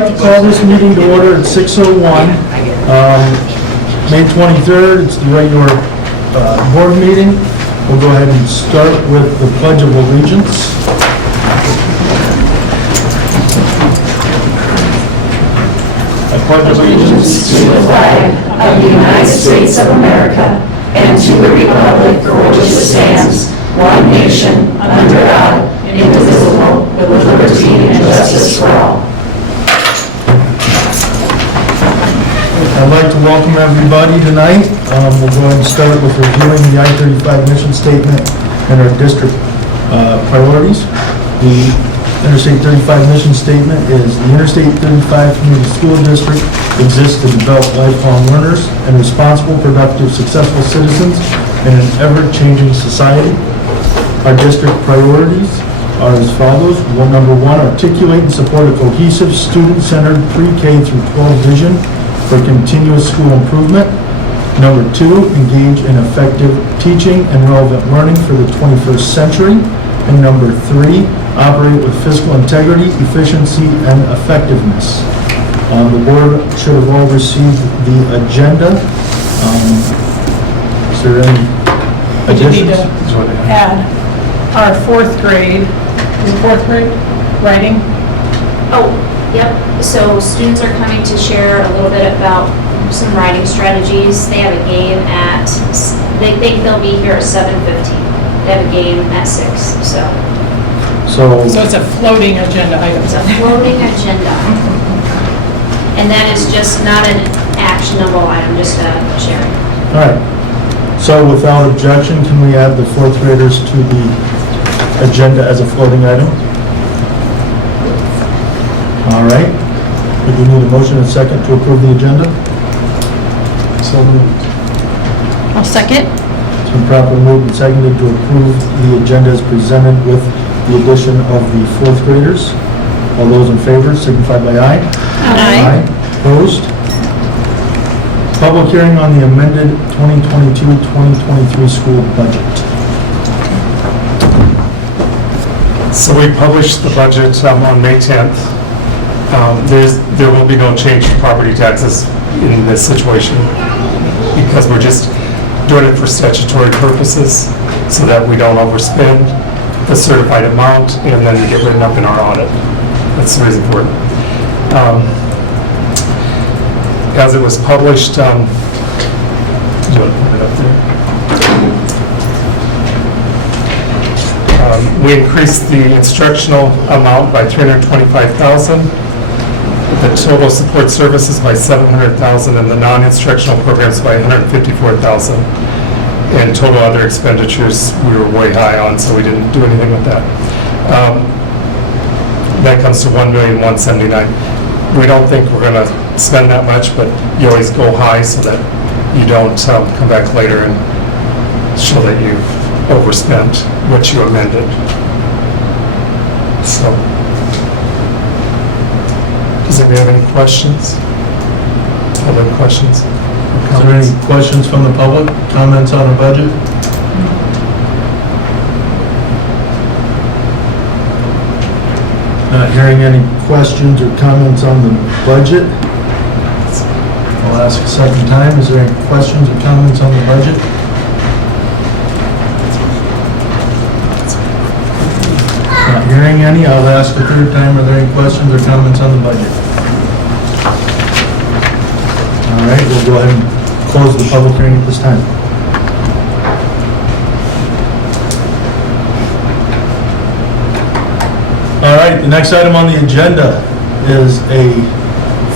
Call this meeting to order at 6:01. May 23rd, it's the regular board meeting. We'll go ahead and start with the Pledge of Allegiance. I pledge allegiance to the flag of the United States of America and to the republic for which it stands, one nation, under God, indivisible, with liberty and justice for all. I'd like to welcome everybody tonight. We'll go ahead and start with reviewing the I-35 mission statement and our district priorities. The Interstate 35 mission statement is the Interstate 35 Community School District exists to develop lifelong learners and responsible, productive, successful citizens in an ever-changing society. Our district priorities are as follows. Number one, articulate and support a cohesive, student-centered pre-K through 12 vision for continuous school improvement. Number two, engage in effective teaching and relevant learning for the 21st century. And number three, operate with fiscal integrity, efficiency, and effectiveness. The board should have all received the agenda. Is there any additions? We need to add our fourth grade writing. Oh, yep. So students are coming to share a little bit about some writing strategies. They have a game at, they think they'll be here at 7:15. They have a game at 6, so. So it's a floating agenda item. It's a floating agenda. And that is just not an actionable item, just a sharing. all right. So without objection, can we add the fourth graders to the agenda as a floating item? All right. Do we need a motion and second to approve the agenda? So moved. I'll second. It's been properly moved and seconded to approve the agenda as presented with the addition of the fourth graders. All those in favor signify by aye. Aye. Opposed? Public hearing on the amended 2022-2023 school budget. So we published the budget on May 10th. There will be no change to property taxes in this situation because we're just doing it for statutory purposes so that we don't overspend the certified amount and then get written up in our audit. That's the reason for it. As it was published, do you want to put it up there? We increased the instructional amount by $325,000, the total support services by $700,000, and the non-instructional programs by $154,000. And total other expenditures, we were way high on, so we didn't do anything with that. That comes to $1,179,000. We don't think we're going to spend that much, but you always go high so that you don't come back later and show that you've overspent what you amended. So, does anybody have any questions? Other questions? Is there any questions from the public? Comments on the budget? Not hearing any questions or comments on the budget. I'll ask a second time. Is there any questions or comments on the budget? Not hearing any. I'll ask a third time. Are there any questions or comments on the budget? All right, we'll go ahead and close the public hearing at this time. All right, the next item on the agenda is a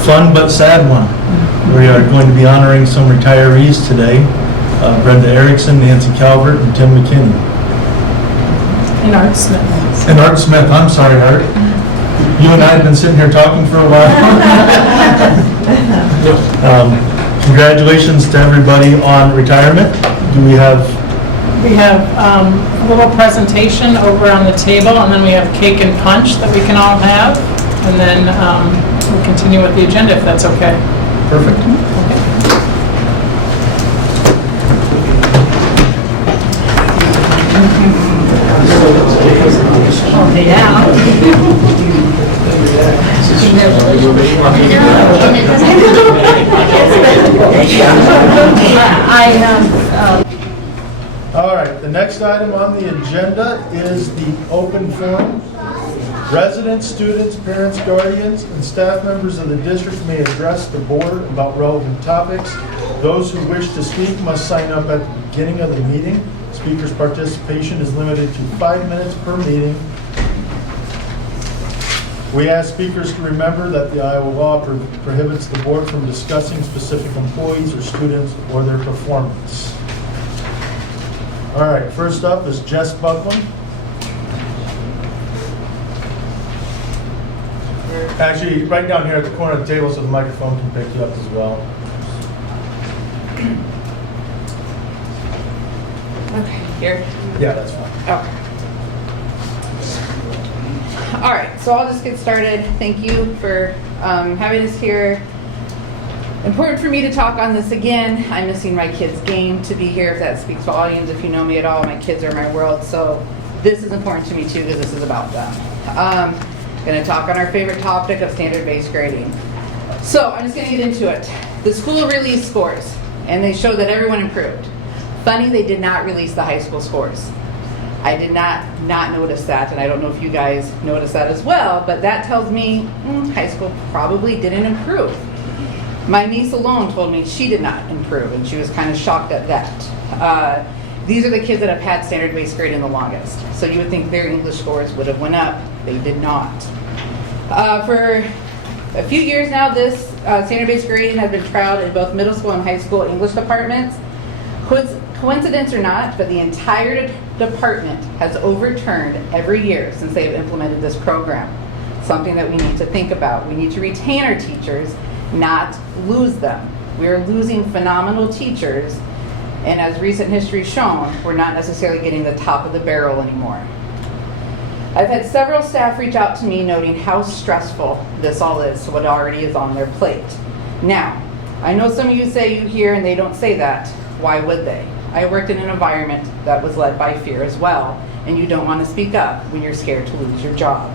fun but sad one. We are going to be honoring some retirees today. Brenda Erickson, Nancy Calvert, and Tim McKinney. And Art Smith. And Art Smith, I'm sorry, Art. You and I have been sitting here talking for a while. Congratulations to everybody on retirement. Do we have... We have a little presentation over on the table, and then we have cake and punch that we can all have. And then we'll continue with the agenda if that's okay. Perfect. Yeah. All right, the next item on the agenda is the open forum. Residents, students, parents, guardians, and staff members of the district may address the board about relevant topics. Those who wish to speak must sign up at the beginning of the meeting. Speakers' participation is limited to 5 minutes per meeting. We ask speakers to remember that the Iowa law prohibits the board from discussing specific employees or students or their performance. All right, first up is Jess Buckland. Actually, right down here at the corner of the table so the microphone can pick you up as well. Okay, here. Yeah, that's fine. Okay. All right, so I'll just get started. Thank you for having us here. Important for me to talk on this again. I'm missing my kids' game to be here, if that speaks volumes. If you know me at all, my kids are my world. So this is important to me too, because this is about them. Going to talk on our favorite topic of standard-based grading. So I'm just going to get into it. The school released scores, and they showed that everyone improved. Funny, they did not release the high school scores. I did not notice that, and I don't know if you guys noticed that as well, but that tells me high school probably didn't improve. My niece alone told me she did not improve, and she was kind of shocked at that. These are the kids that have had standard-based grading the longest, so you would think their English scores would have went up. They did not. For a few years now, this standard-based grading has been trialed in both middle school and high school English departments. Coincidence or not, but the entire department has overturned every year since they've implemented this program. Something that we need to think about. We need to retain our teachers, not lose them. We are losing phenomenal teachers, and as recent history has shown, we're not necessarily getting the top of the barrel anymore. I've had several staff reach out to me noting how stressful this all is to what already is on their plate. Now, I know some of you say you hear and they don't say that. Why would they? I worked in an environment that was led by fear as well, and you don't want to speak up when you're scared to lose your job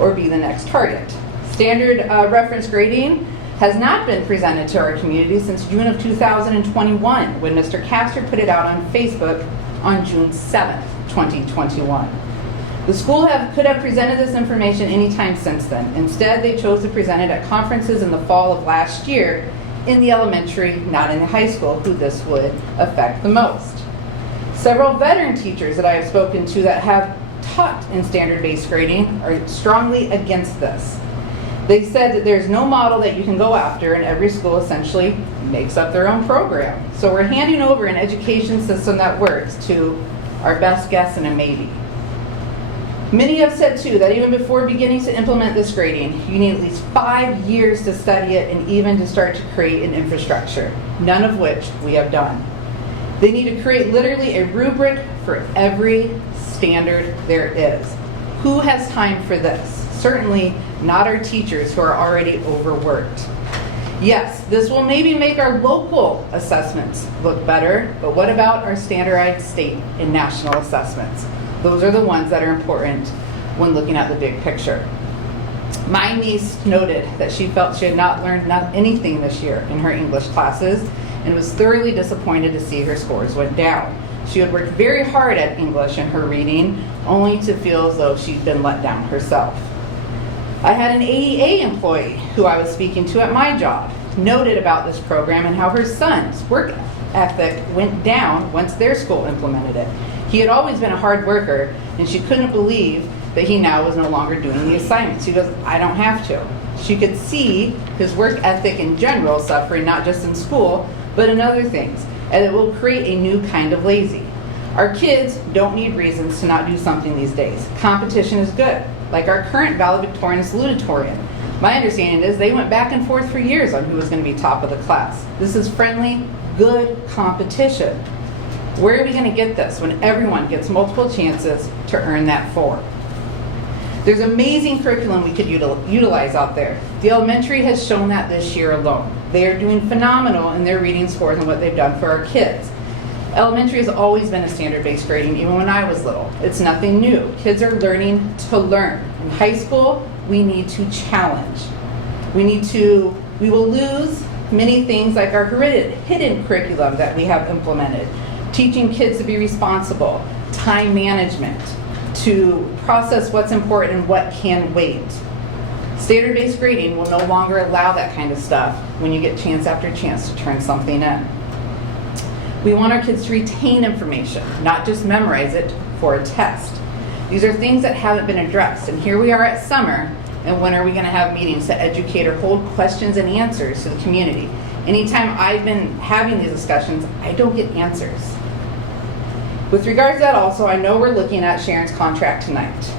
or be the next target. Standard reference grading has not been presented to our community since June of 2021, when Mr. Castor put it out on Facebook on June 7th, 2021. The school could have presented this information anytime since then. Instead, they chose to present it at conferences in the fall of last year in the elementary, not in the high school, who this would affect the most. Several veteran teachers that I have spoken to that have taught in standard-based grading are strongly against this. They said that there's no model that you can go after, and every school essentially makes up their own program. So we're handing over an education system that works to our best guess and a maybe. Many have said too that even before beginning to implement this grading, you need at least 5 years to study it and even to start to create an infrastructure, none of which we have done. They need to create literally a rubric for every standard there is. Who has time for this? Certainly not our teachers who are already overworked. Yes, this will maybe make our local assessments look better, but what about our standardized state and national assessments? Those are the ones that are important when looking at the big picture. My niece noted that she felt she had not learned anything this year in her English classes and was thoroughly disappointed to see her scores went down. She had worked very hard at English and her reading, only to feel as though she'd been let down herself. I had an AEA employee who I was speaking to at my job noted about this program and how her son's work ethic went down once their school implemented it. He had always been a hard worker, and she couldn't believe that he now was no longer doing the assignments. She goes, I don't have to. She could see his work ethic in general suffering, not just in school, but in other things, and it will create a new kind of lazy. Our kids don't need reasons to not do something these days. Competition is good, like our current valedictorian and salutatorian. My understanding is they went back and forth for years on who was going to be top of the class. This is friendly, good competition. Where are we going to get this when everyone gets multiple chances to earn that 4? There's amazing curriculum we could utilize out there. The elementary has shown that this year alone. They are doing phenomenal in their reading scores and what they've done for our kids. Elementary has always been a standard-based grading, even when I was little. It's nothing new. Kids are learning to learn. In high school, we need to challenge. We will lose many things like our hidden curriculum that we have implemented, teaching kids to be responsible, time management, to process what's important and what can wait. Standard-based grading will no longer allow that kind of stuff when you get chance after chance to turn something in. We want our kids to retain information, not just memorize it for a test. These are things that haven't been addressed, and here we are at summer, and when are we going to have meetings to educate or hold questions and answers to the community? Anytime I've been having these discussions, I don't get answers. With regards to that also, I know we're looking at Sharon's contract tonight.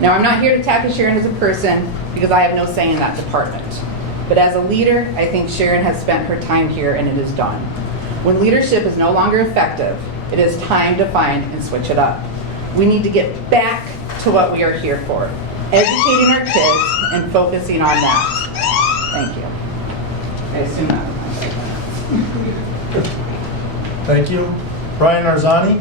Now, I'm not here to tackle Sharon as a person because I have no say in that department. But as a leader, I think Sharon has spent her time here and it is done. When leadership is no longer effective, it is time to find and switch it up. We need to get back to what we are here for, educating our kids and focusing on that. Thank you. I assume that. Thank you. Brian Arzani?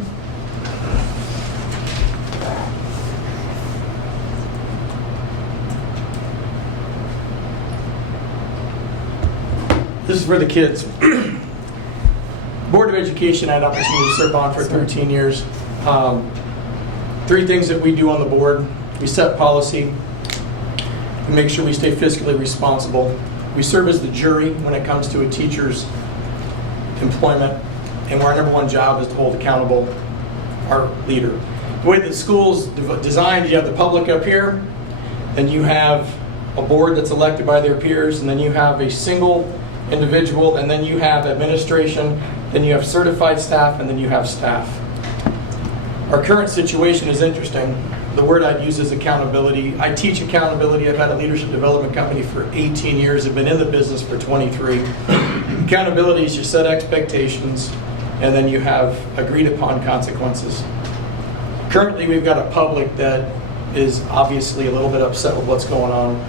This is for the kids. Board of Education, I had opportunity to serve on for 13 years. 3 things that we do on the board. We set policy. We make sure we stay fiscally responsible. We serve as the jury when it comes to a teacher's employment. And our number 1 job is to hold accountable our leader. The way the school's designed, you have the public up here, then you have a board that's elected by their peers, and then you have a single individual, and then you have administration, then you have certified staff, and then you have staff. Our current situation is interesting. The word I'd use is accountability. I teach accountability. I've had a leadership development company for 18 years. I've been in the business for 23. Accountability is you set expectations, and then you have agreed upon consequences. Currently, we've got a public that is obviously a little bit upset with what's going on.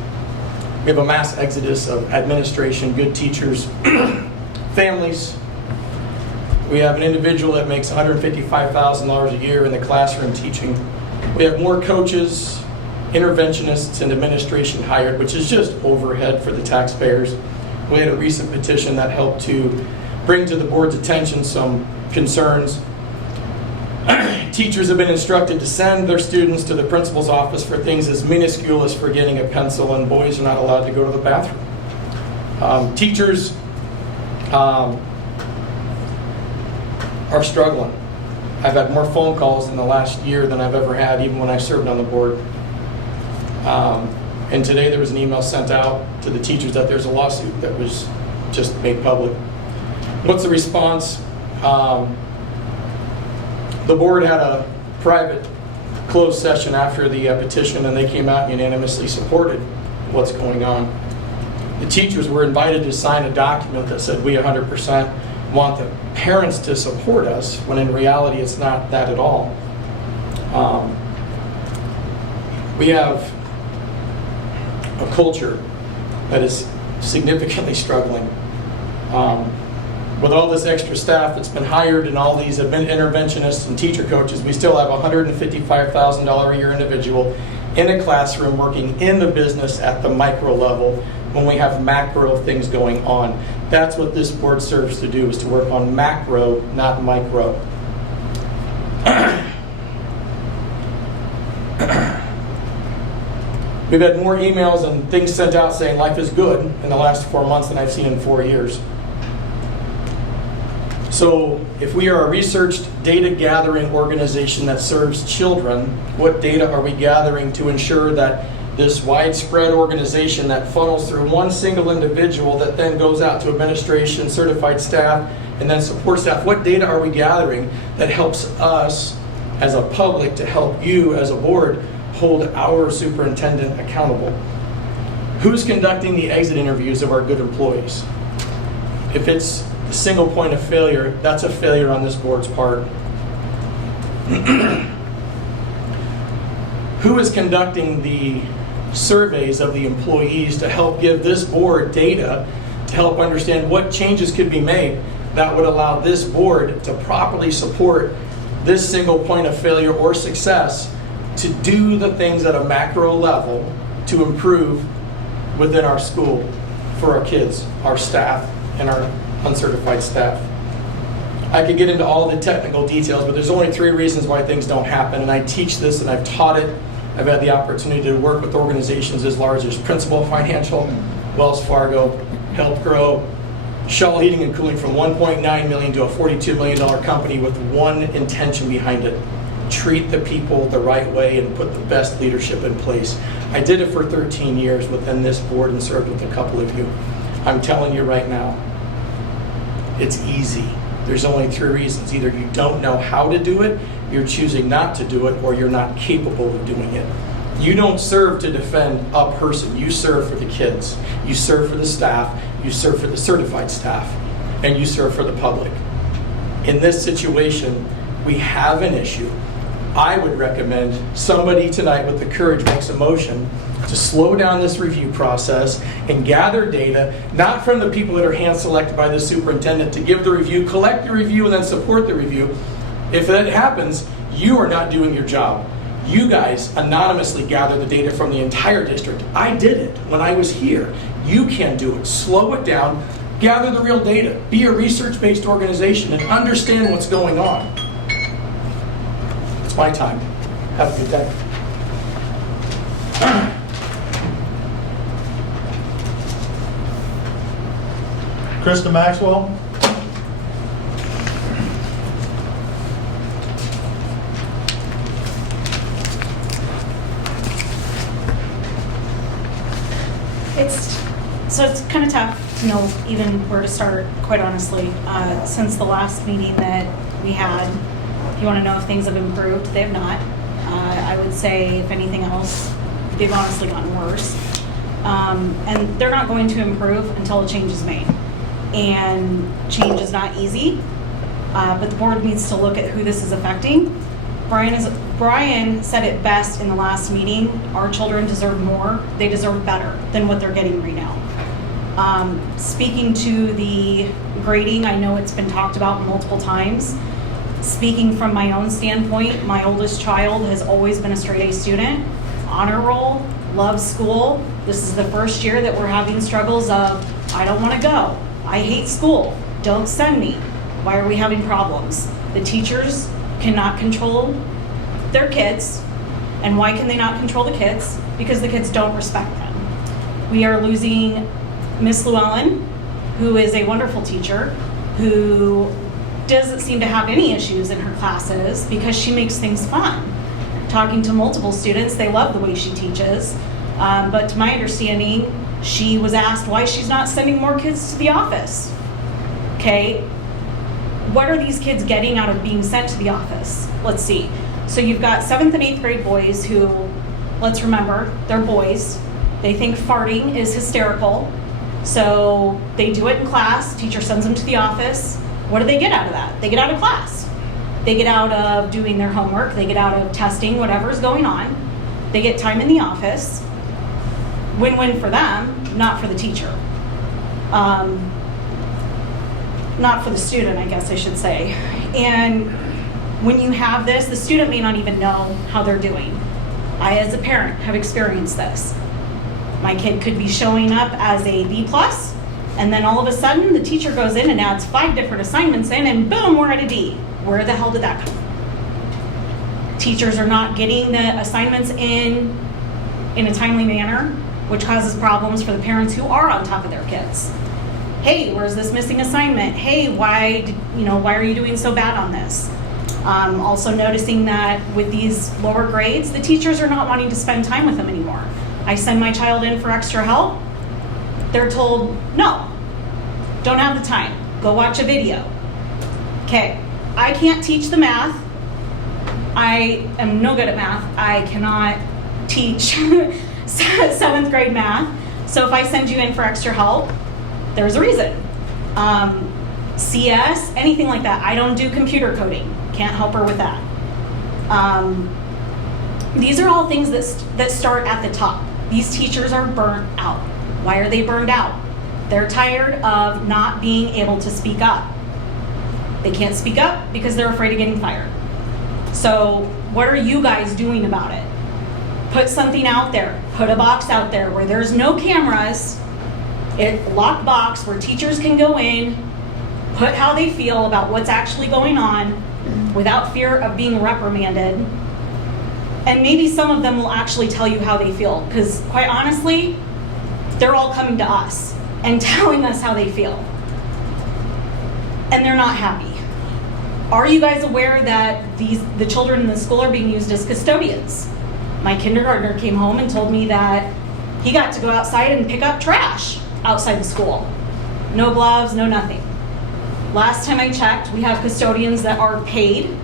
We have a mass exodus of administration, good teachers, families. We have an individual that makes $155,000 a year in the classroom teaching. We have more coaches, interventionists, and administration hired, which is just overhead for the taxpayers. We had a recent petition that helped to bring to the board's attention some concerns. Teachers have been instructed to send their students to the principal's office for things as minuscule as forgetting a pencil, and boys are not allowed to go to the bathroom. Teachers are struggling. I've had more phone calls in the last year than I've ever had, even when I served on the board. And today there was an email sent out to the teachers that there's a lawsuit that was just made public. What's the response? The board had a private closed session after the petition, and they came out and unanimously supported what's going on. The teachers were invited to sign a document that said we 100% want the parents to support us, when in reality it's not that at all. We have a culture that is significantly struggling. With all this extra staff that's been hired and all these interventionists and teacher coaches, we still have a $155,000 a year individual in a classroom working in the business at the micro level when we have macro things going on. That's what this board serves to do, is to work on macro, not micro. We've had more emails and things sent out saying life is good in the last 4 months than I've seen in 4 years. So if we are a researched data gathering organization that serves children, what data are we gathering to ensure that this widespread organization that funnels through one single individual that then goes out to administration, certified staff, and then support staff, what data are we gathering that helps us as a public to help you as a board hold our superintendent accountable? Who's conducting the exit interviews of our good employees? If it's a single point of failure, that's a failure on this board's part. Who is conducting the surveys of the employees to help give this board data to help understand what changes could be made that would allow this board to properly support this single point of failure or success to do the things at a macro level to improve within our school for our kids, our staff, and our uncertified staff. I could get into all the technical details, but there's only 3 reasons why things don't happen, and I teach this and I've taught it. I've had the opportunity to work with organizations as large as Principal Financial, Wells Fargo, Help Grow, Shaw Heating and Cooling, from $1.9 million to a $42 million company with one intention behind it: treat the people the right way and put the best leadership in place. I did it for 13 years within this board and served with a couple of you. I'm telling you right now, it's easy. There's only 3 reasons. Either you don't know how to do it, you're choosing not to do it, or you're not capable of doing it. You don't serve to defend a person. You serve for the kids. You serve for the staff. You serve for the certified staff. And you serve for the public. In this situation, we have an issue. I would recommend somebody tonight with the courage makes a motion to slow down this review process and gather data, not from the people that are hand-selected by the superintendent to give the review, collect the review, and then support the review. If that happens, you are not doing your job. You guys anonymously gather the data from the entire district. I did it when I was here. You can do it. Slow it down. Gather the real data. Be a research-based organization and understand what's going on. It's my time. Have a good day. Krista Maxwell? It's kind of tough to know even where to start, quite honestly. Since the last meeting that we had, if you want to know if things have improved, they have not. I would say, if anything else, they've honestly gotten worse. And they're not going to improve until a change is made. And change is not easy, but the board needs to look at who this is affecting. Brian said it best in the last meeting: our children deserve more, they deserve better than what they're getting right now. Speaking to the grading, I know it's been talked about multiple times. Speaking from my own standpoint, my oldest child has always been a straight A student, honor roll, loves school. This is the first year that we're having struggles of, I don't want to go, I hate school, don't send me. Why are we having problems? The teachers cannot control their kids. And why can they not control the kids? Because the kids don't respect them. We are losing Miss Llewellyn, who is a wonderful teacher, who doesn't seem to have any issues in her classes because she makes things fun. Talking to multiple students, they love the way she teaches. But to my understanding, she was asked why she's not sending more kids to the office. Okay, what are these kids getting out of being sent to the office? Let's see. So you've got 7th and 8th grade boys who, let's remember, they're boys. They think farting is hysterical. So they do it in class, teacher sends them to the office. What do they get out of that? They get out of class. They get out of doing their homework, they get out of testing whatever's going on. They get time in the office. Win-win for them, not for the teacher. Not for the student, I guess I should say. And when you have this, the student may not even know how they're doing. I, as a parent, have experienced this. My kid could be showing up as a B+, and then all of a sudden, the teacher goes in and adds 5 different assignments in, and boom, we're at a D. Where the hell did that come from? Teachers are not getting the assignments in a timely manner, which causes problems for the parents who are on top of their kids. Hey, where's this missing assignment? Hey, why are you doing so bad on this? Also noticing that with these lower grades, the teachers are not wanting to spend time with them anymore. I send my child in for extra help. They're told, no, don't have the time. Go watch a video. Okay, I can't teach the math. I am no good at math. I cannot teach 7th grade math. So if I send you in for extra help, there's a reason. CS, anything like that. I don't do computer coding. Can't help her with that. These are all things that start at the top. These teachers are burnt out. Why are they burned out? They're tired of not being able to speak up. They can't speak up because they're afraid of getting fired. So what are you guys doing about it? Put something out there. put a box out there where there's no cameras, locked box where teachers can go in, put how they feel about what's actually going on without fear of being reprimanded. And maybe some of them will actually tell you how they feel, because quite honestly, they're all coming to us and telling us how they feel. And they're not happy. Are you guys aware that the children in the school are being used as custodians? My kindergartner came home and told me that he got to go outside and pick up trash outside the school. No gloves, no nothing. Last time I checked, we have custodians that are paid.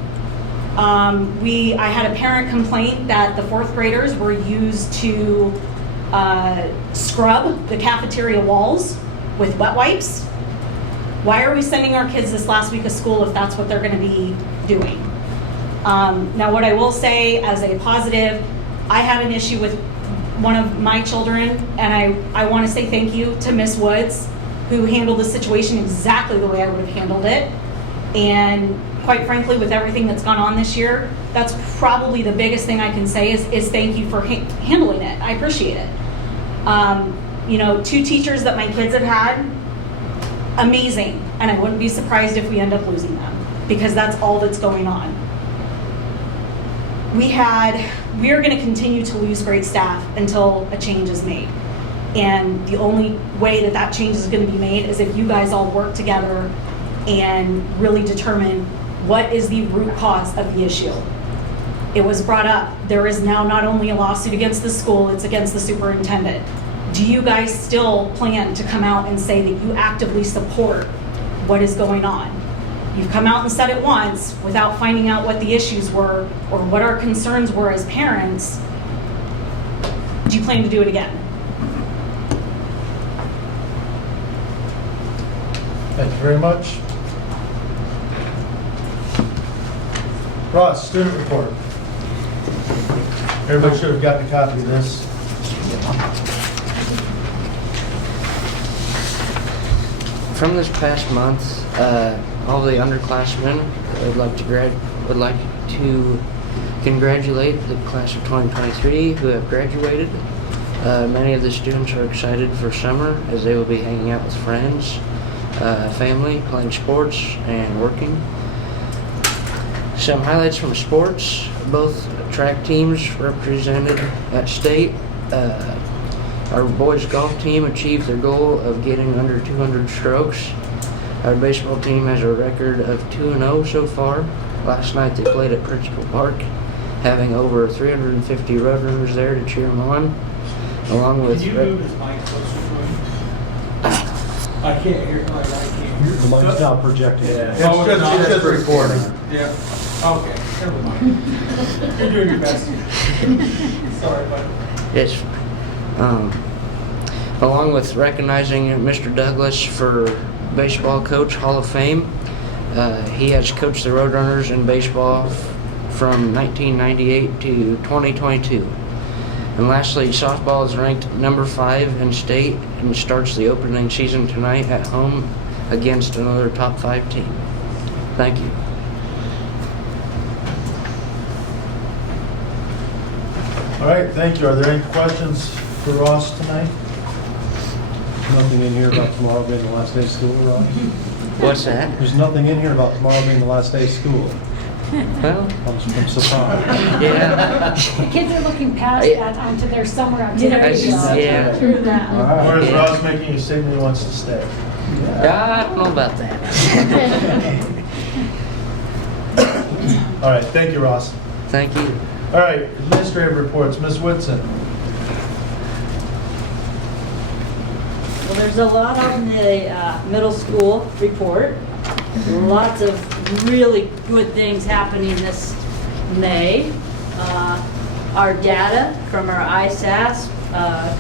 I had a parent complaint that the 4th graders were used to scrub the cafeteria walls with wet wipes. Why are we sending our kids this last week of school if that's what they're going to be doing? Now, what I will say as a positive, I had an issue with one of my children, and I want to say thank you to Miss Woods, who handled the situation exactly the way I would have handled it. And quite frankly, with everything that's gone on this year, that's probably the biggest thing I can say is thank you for handling it. I appreciate it. 2 teachers that my kids have had, amazing. And I wouldn't be surprised if we end up losing them, because that's all that's going on. We are going to continue to lose great staff until a change is made. And the only way that change is going to be made is if you guys all work together and really determine what is the root cause of the issue. It was brought up, there is now not only a lawsuit against the school, it's against the superintendent. Do you guys still plan to come out and say that you actively support what is going on? You've come out and said it once without finding out what the issues were or what our concerns were as parents. Do you plan to do it again? Thank you very much. Ross, student report. Everybody should have gotten a copy of this. From this past month, all the underclassmen would like to congratulate the class of 2023 who have graduated. Many of the students are excited for summer as they will be hanging out with friends, family, playing sports, and working. Some highlights from sports: both track teams represented at state. Our boys golf team achieved their goal of getting under 200 strokes. Our baseball team has a record of 2-0 so far. Last night they played at Principal Park, having over 350 road runners there to cheer them on, along with... Can you move his mic closer to him? I can't hear. I can't hear. The mic's not projecting. Yeah. It's just recording. Yeah. Okay. Never mind. You're doing your best. Sorry, bud. Yes. Along with recognizing Mr. Douglas for Baseball Coach Hall of Fame. He has coached the Roadrunners in baseball from 1998 to 2022. And lastly, softball is ranked number 5 in state and starts the opening season tonight at home against another top 5 team. Thank you. All right, thank you. Are there any questions for Ross tonight? Nothing in here about tomorrow being the last day of school, Rob? What's that? There's nothing in here about tomorrow being the last day of school. Well, I'm surprised. yeah. The kids are looking past that onto their summer activities. Yeah. Through that. All right. Or is Ross making a signal he wants to stay? I don't know about that. All right, thank you, Ross. Thank you. All right, administrative reports. Ms. Whitson. Well, there's a lot on the middle school report. Lots of really good things happening this May. Our data from our ISAS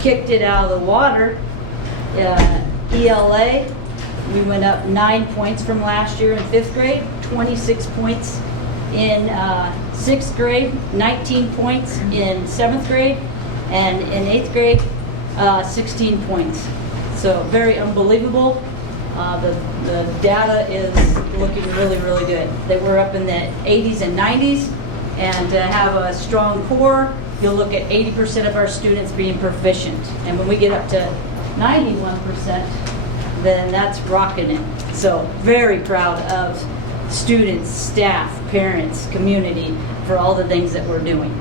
kicked it out of the water. ELA, we went up 9 points from last year in 5th grade, 26 points in 6th grade, 19 points in 7th grade, and in 8th grade, 16 points. So very unbelievable. The data is looking really, really good. They were up in the 80s and 90s, and to have a strong core you'll look at 80% of our students being proficient. And when we get up to 91%, then that's rocking it. So very proud of students, staff, parents, community for all the things that we're doing.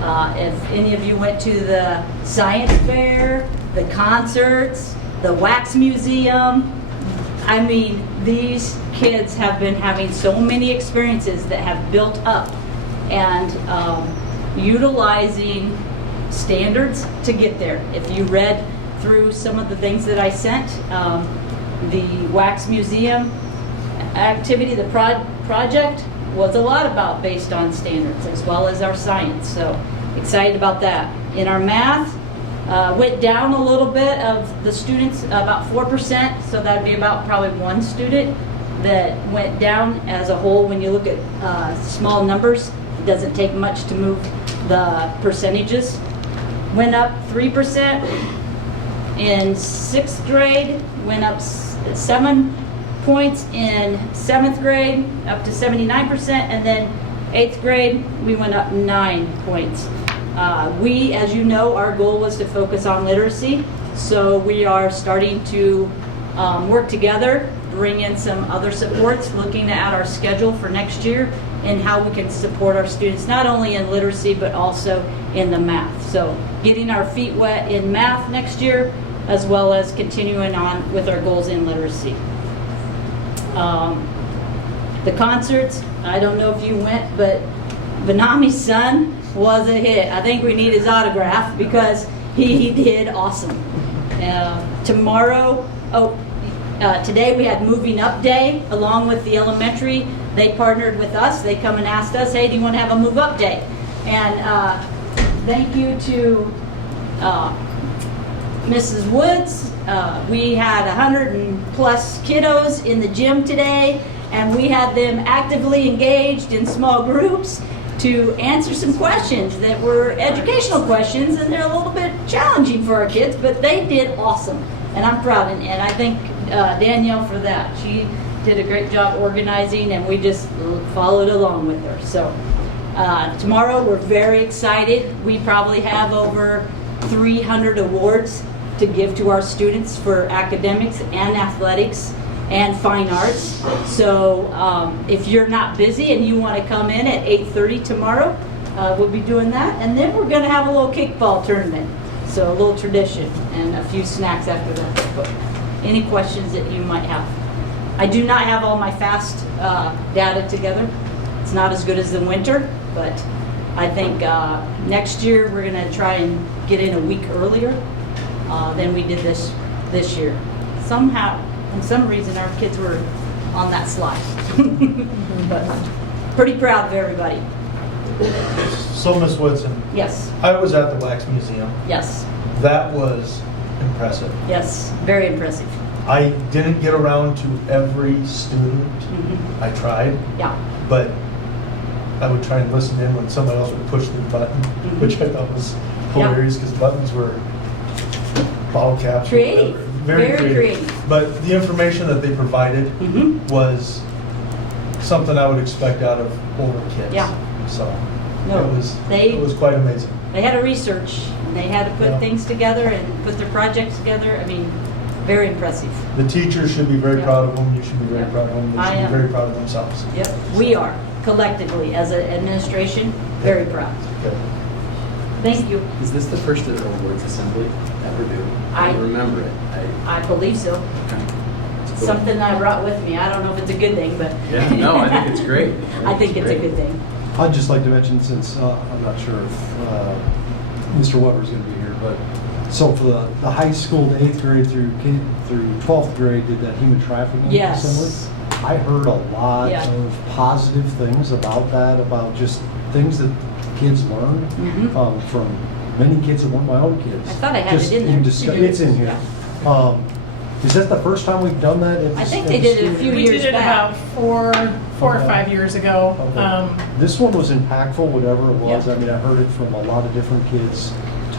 If any of you went to the science fair, the concerts, the wax museum, I mean, these kids have been having so many experiences that have built up and utilizing standards to get there. If you read through some of the things that I sent, the wax museum activity, the project was a lot about based on standards as well as our science. So excited about that. In our math, went down a little bit of the students, about 4%, so that'd be about probably one student that went down as a whole. When you look at small numbers, it doesn't take much to move the percentages. Went up 3% in 6th grade, went up 7 points in 7th grade, up to 79%, and then 8th grade, we went up 9 points. We, as you know, our goal was to focus on literacy, so we are starting to work together, bring in some other supports, looking at our schedule for next year and how we can support our students, not only in literacy, but also in the math. So getting our feet wet in math next year, as well as continuing on with our goals in literacy. The concerts, I don't know if you went, but Benami's son was a hit. I think we need his autograph because he did awesome. Today we had Moving Up Day along with the elementary. They partnered with us. They come and asked us, hey, do you want to have a Move Up Day? And thank you to Mrs. Woods. We had 100+ kiddos in the gym today, and we had them actively engaged in small groups to answer some questions that were educational questions, and they're a little bit challenging for our kids, but they did awesome, and I'm proud, and I thank Danielle for that. She did a great job organizing, and we just followed along with her. So tomorrow we're very excited. We probably have over 300 awards to give to our students for academics and athletics and fine arts. So if you're not busy and you want to come in at 8:30 tomorrow, we'll be doing that. And then we're going to have a little kickball tournament. So a little tradition and a few snacks after that. But any questions that you might have? I do not have all my FAST data together. It's not as good as the winter, but I think next year we're going to try and get in a week earlier than we did this year. Somehow, for some reason, our kids were on that slide. But pretty proud of everybody. So, Ms. Woodson. Yes. I was at the Wax Museum. Yes. That was impressive. Yes, very impressive. I didn't get around to every student. Mm-hmm. I tried. Yeah. But I would try and listen in when somebody else would push the button, Mm-hmm. which I thought was hilarious because buttons were bottle caps. Creative. Very creative. But the information that they provided Mm-hmm. was something I would expect out of older kids. Yeah. So No, it was quite amazing. They had to research, and they had to put Yeah. things together and put their projects together. I mean, very impressive. The teachers should be very Yeah. proud of them. You should be very Yeah. proud of them. They I should am. be very proud of themselves. Yep, we are collectively as an administration very proud. Okay. Thank you. Is this the first awards assembly ever do? I- don't remember it. I believe so. It's cool. Something I brought with me. I don't know if it's a good thing, but Yeah, no, I think it's great. I think it's a great. good thing. I'd just like to mention, since I'm not sure if Mr. Weber's going to be here, but so for the high school, the 8th grade through 12th grade, did that human trafficking Yes. assembly? I heard a lot Yeah. of positive things about that, about just things that kids learned Mhm. from many kids that weren't my own kids. I thought I had Just it in there. It's in here. Is that the first time we've done that? I think they did it a few We years did it back. about four or Okay. 5 years ago. Okay. This one was impactful, whatever it was. I mean, I heard it from a lot of different kids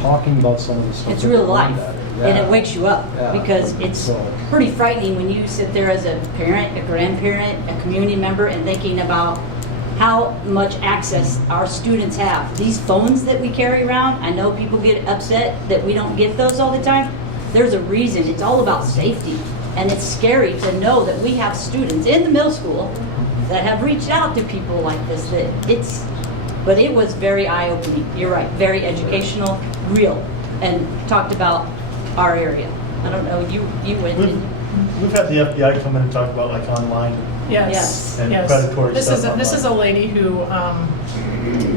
talking about some of the stuff. It's that real they learned life, at it. and Yeah. it wakes you up, Yeah. because it's So- pretty frightening when you sit there as a parent, a grandparent, a community member, and thinking about how much access our students have. These phones that we carry around, I know people get upset that we don't get those all the time. There's a reason. It's all about safety. And it's scary to know that we have students in the middle school that have reached out to people like this. But it was very eye-opening. You're right, very educational, real, and talked about our area. I don't know, you went, didn't you? We've had the FBI come in and talk about like online. Yes, And yes. predatory This stuff This is a online. lady who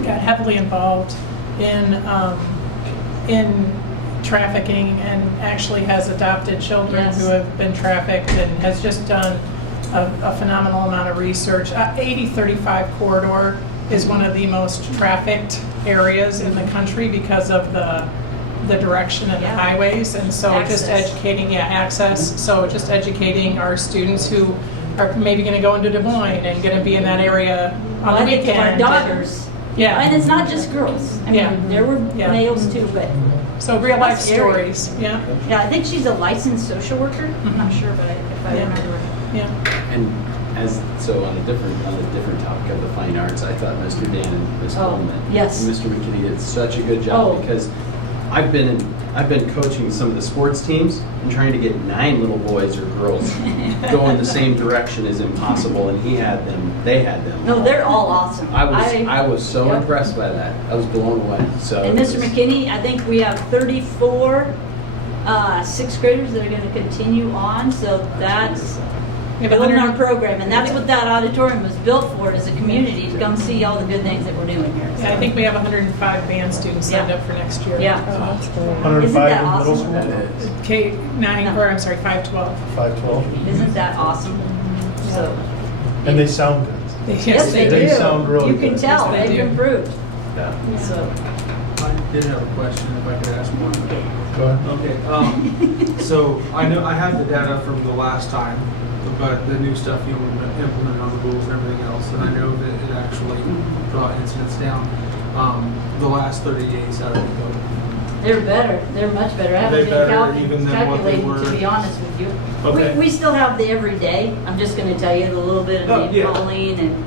got heavily involved in trafficking and actually has adopted children Yes. who have been trafficked and has just done a phenomenal amount of research. 8035 corridor is one of the most trafficked areas in the country because of the direction of the Yeah. highways, and so just Access. educating, access, so just educating our students who are maybe gonna go into Des Moines and gonna be in that area Well, on I the think weekend. our daughters, Yeah. and it's not just girls. I Yeah. mean, there were Yeah. males too, but So real life That's scary. stories, yeah, yeah, I think she's a licensed social worker. I'm not sure, but if I Yeah. remember. yeah. And so on a different topic of the fine arts, I thought Mr. Dan and Ms. Oh, Coleman, yes. and Mr. McKinney did such a good job Oh. because I've been coaching some of the sports teams and trying to get 9 little boys or girls go in the same direction is impossible, and they had them. No, they're all awesome. I was so Yep. impressed by that. I was blown away. So And it Mr. was- McKinney, I think we have 34 sixth graders that are going to continue on, so that's We have building our 100 program. And that's what that auditorium was built for, as a community, to come see all the good things that we're doing here. Yeah, I think we have 105 band students signed Yeah. up for next year. Yeah. 105 Isn't that in middle awesome? school? That is. K9, or I'm sorry, 512. 512. Isn't that awesome? So, And they sound good. yes, they do. They sound really You can good. tell, Yes, they they've do. improved. Yeah. So, I did have a question, if I could ask one. Go ahead. Okay, so I know, I have the data from the last time, but the new stuff you implemented on the rules and everything else, and I know that it actually brought incidents down. The last 30 days, how did it go? they're better, they're much better. I haven't They been better even than what they calculating, to were? be honest with you. Okay. We still have the everyday. I'm just gonna tell you the little bit of Oh, name yeah. calling and,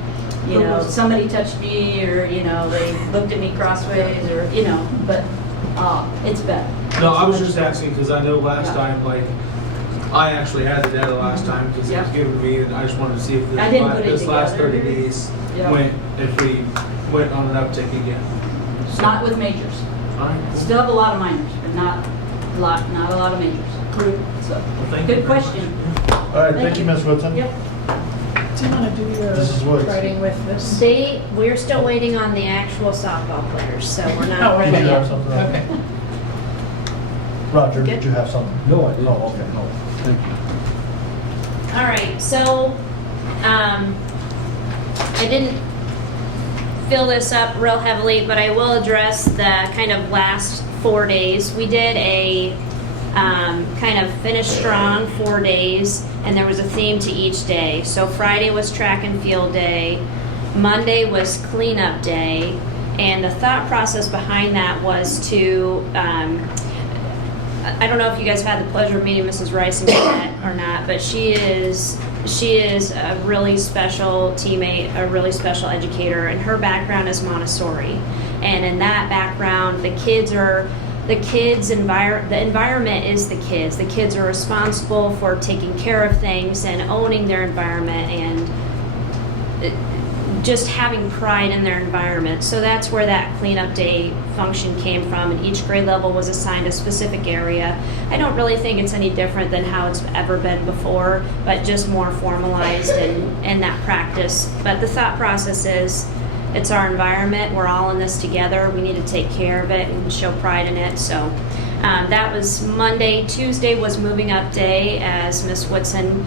you know, somebody touched me, or, you know, they looked at me crossways, or, you know, but, it's better. No, I was It's just much asking, because I know last Yeah. time, like, I actually had the data last time, because it was Yeah. given to me, and I just wanted to see if I didn't put it this last together. 30 days Yeah. if we went on an uptick again. better. Not with majors. All right, cool. Still have a lot of minors, but not a lot of majors. So, Well, thank you good very question. All right, thank you, Ms. Woodson. Yep. Do you want to do your Mrs. Woods. writing with this? We're still waiting on the actual softball players, so we're Oh, not okay. ready Did you have yet. something? Okay. Roger, did you have something? No, I didn't. Oh, okay, no. Thank you. All right, so, I didn't fill this up real heavily, but I will address the kind of last 4 days. We did a kind of finish strong 4 days, and there was a theme to each day. So Friday was track and field day, Monday was cleanup day, and the thought process behind that was to, I don't know if you guys have had the pleasure of meeting Mrs. Rice yet or not, but she is a really special teammate, a really special educator, and her background is Montessori. And in that background, the environment is the kids. The kids are responsible for taking care of things and owning their environment and just having pride in their environment. So that's where that cleanup day function came from, and each grade level was assigned a specific area. I don't really think it's any different than how it's ever been before, but just more formalized in that practice. But the thought process is, it's our environment, we're all in this together, we need to take care of it and show pride in it. So that was Monday. Tuesday was moving up day, as Ms. Woodson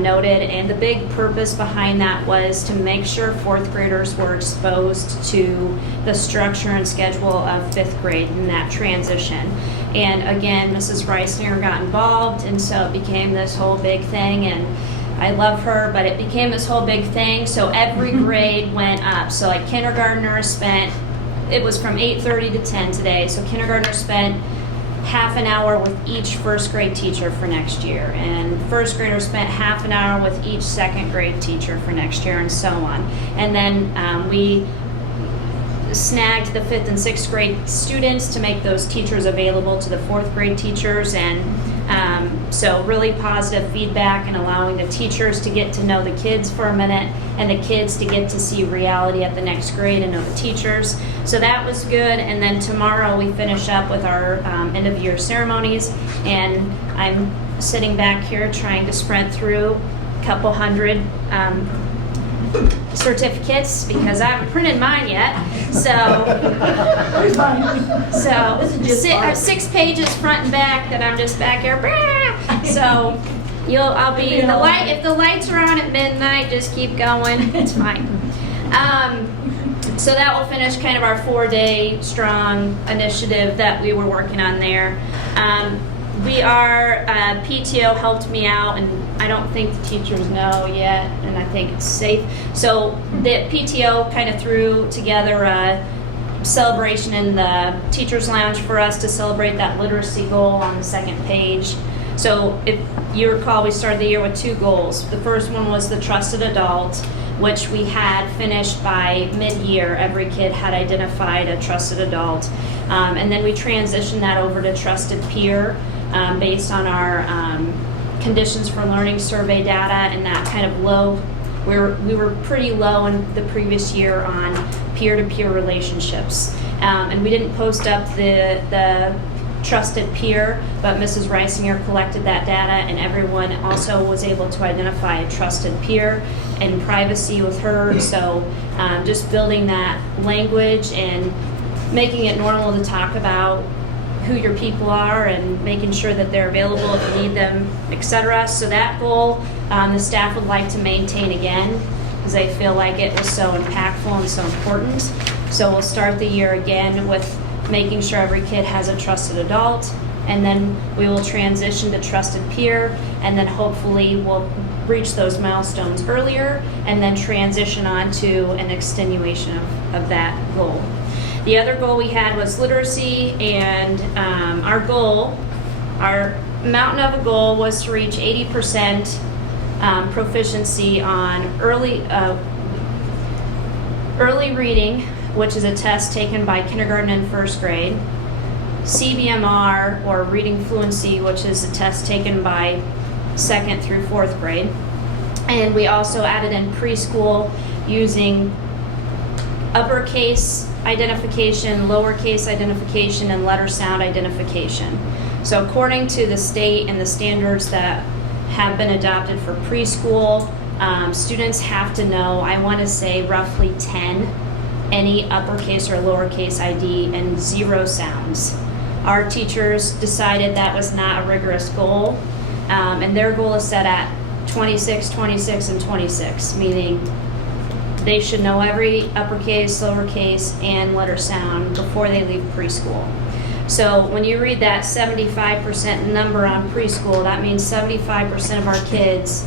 noted, and the big purpose behind that was to make sure fourth graders were exposed to the structure and schedule of fifth grade in that transition. And again, Mrs. Reisinger got involved, and so it became this whole big thing, and I love her, but it became this whole big thing, so every grade went up. So like kindergartners spent, it was from 8:30 to 10 today, so kindergartners spent half an hour with each first grade teacher for next year, and first grader spent half an hour with each second grade teacher for next year, and so on. And then we snagged the 5th and 6th grade students to make those teachers available to the 4th grade teachers, and so really positive feedback and allowing the teachers to get to know the kids for a minute and the kids to get to see reality at the next grade and know the teachers. So that was good. And then tomorrow we finish up with our end of year ceremonies, and I'm sitting back here trying to sprint through a couple hundred certificates because I haven't printed mine yet. So I have 6 pages front and back that I'm just back here. So I'll be the light. If the lights are on at midnight, just keep going. It's fine. So that will finish kind of our 4-day strong initiative that we were working on there. PTO helped me out, and I don't think the teachers know yet, and I think it's safe. So the PTO kind of threw together a celebration in the teacher's lounge for us to celebrate that literacy goal on the second page. So if you recall, we started the year with 2 goals. The first one was the trusted adult, which we had finished by mid-year. Every kid had identified a trusted adult. And then we transitioned that over to trusted peer based on our conditions for learning survey data, and that kind of low. We were pretty low in the previous year on peer-to-peer relationships. And we didn't post up the trusted peer, but Mrs. Reisinger collected that data, and everyone also was able to identify a trusted peer in privacy with her. So just building that language and making it normal to talk about who your people are and making sure that they're available if you need them, etc. So that goal, the staff would like to maintain again because they feel like it was so impactful and so important. So we'll start the year again with making sure every kid has a trusted adult, and then we will transition to trusted peer, and then hopefully we'll reach those milestones earlier and then transition on to an extenuation of that goal. The other goal we had was literacy, and our mountain of a goal was to reach 80% proficiency on early reading, which is a test taken by kindergarten and first grade, CBMR, or reading fluency, which is a test taken by 2nd through 4th grade. And we also added in preschool using uppercase identification, lowercase identification, and letter sound identification. So according to the state and the standards that have been adopted for preschool, students have to know, I want to say roughly 10, any uppercase or lowercase ID, and 0 sounds. Our teachers decided that was not a rigorous goal, and their goal is set at 26, 26, and 26, meaning they should know every uppercase, lowercase, and letter sound before they leave preschool. So when you read that 75% number on preschool, that means 75% of our kids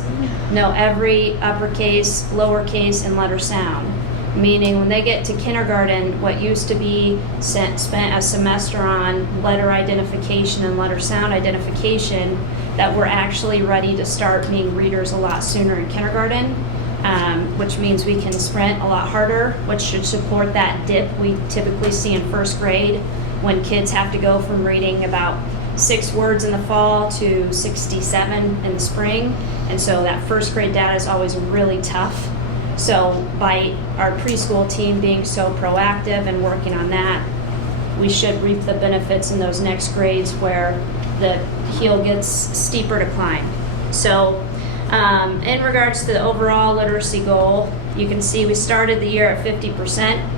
know every uppercase, lowercase, and letter sound. Meaning when they get to kindergarten, what used to be spent a semester on letter identification and letter sound identification, that we're actually ready to start being readers a lot sooner in kindergarten, which means we can sprint a lot harder, which should support that dip we typically see in first grade when kids have to go from reading about 6 words in the fall to 67 in the spring. And so that first grade data is always really tough. So by our preschool team being so proactive and working on that, we should reap the benefits in those next grades where the hill gets steeper to climb. So in regards to the overall literacy goal, you can see we started the year at 50%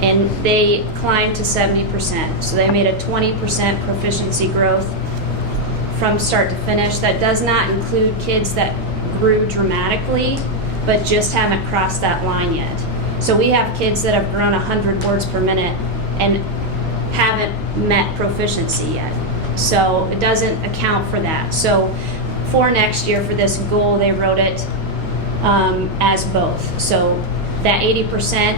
and they climbed to 70%. So they made a 20% proficiency growth from start to finish. That does not include kids that grew dramatically but just haven't crossed that line yet. So we have kids that have grown 100 words per minute and haven't met proficiency yet. So it doesn't account for that. So for next year, for this goal, they wrote it as both. So that 80%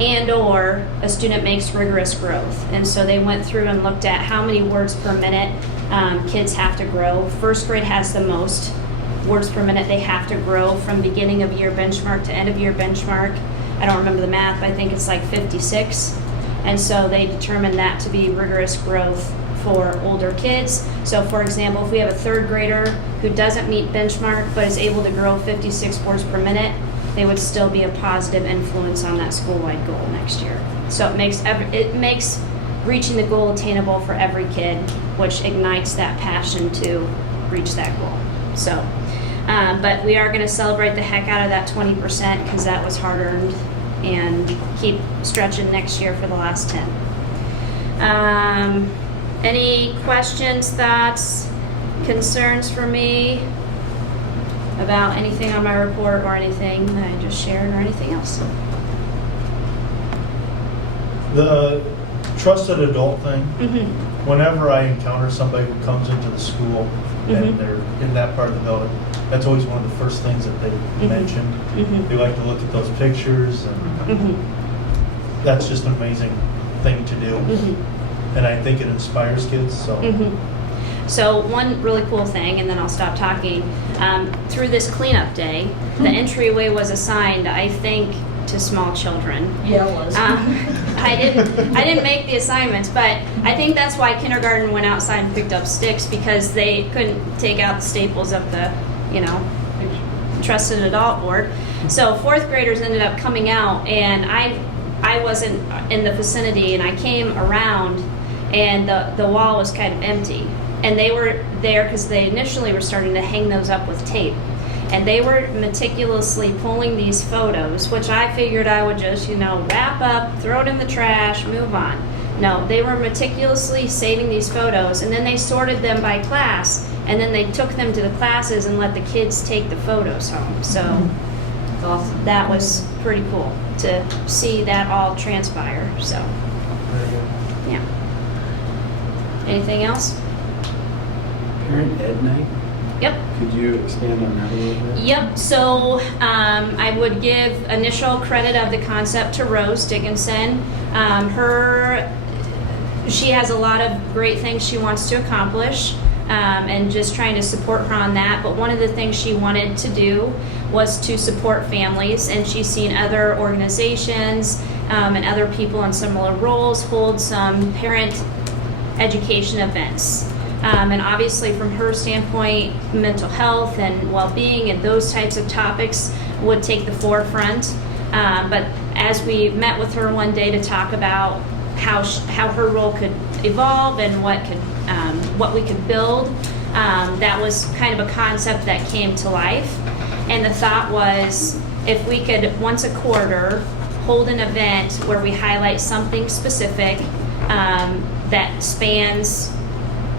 and or a student makes rigorous growth. And so they went through and looked at how many words per minute kids have to grow. First grade has the most words per minute they have to grow from beginning of year benchmark to end of year benchmark. I don't remember the math, but I think it's like 56. And so they determine that to be rigorous growth for older kids. So for example, if we have a third grader who doesn't meet benchmark but is able to grow 56 words per minute, they would still be a positive influence on that school-wide goal next year. So it makes reaching the goal attainable for every kid, which ignites that passion to reach that goal. So, but we are going to celebrate the heck out of that 20% because that was hard-earned, and keep stretching next year for the last 10. Any questions, thoughts, concerns for me about anything on my report or anything that I just shared or anything else? The trusted adult thing, Mm-hmm. whenever I encounter somebody who comes into the school and they're in that part of the building, that's always one of the first things that they mention. They like to look at those pictures, and that's just an amazing thing to do. And I think it inspires kids. So. So one really cool thing, and then I'll stop talking. Through this cleanup day, the entryway was assigned, I think, to small children. Yeah, it was. I didn't make the assignments, but I think that's why kindergarten went outside and picked up sticks, because they couldn't take out the staples of the, trusted adult board. So fourth graders ended up coming out, and I wasn't in the vicinity, and I came around, and the wall was kind of empty. And they were there because they initially were starting to hang those up with tape. And they were meticulously pulling these photos, which I figured I would just, wrap up, throw it in the trash, move on. No, they were meticulously saving these photos, and then they sorted them by class, and then they took them to the classes and let the kids take the photos home. So that was pretty cool to see that all transpire. So, yeah. Anything else? Parent Ed Night? Yep. Could you expand on that a little bit? Yep, so I would give initial credit of the concept to Rose Dickinson. She has a lot of great things she wants to accomplish, and just trying to support her on that. But one of the things she wanted to do was to support families, and she's seen other organizations and other people in similar roles hold some parent education events. And obviously from her standpoint, mental health and well-being and those types of topics would take the forefront. But as we met with her one day to talk about how her role could evolve and what we could build, that was kind of a concept that came to life. And the thought was, if we could once a quarter hold an event where we highlight something specific that spans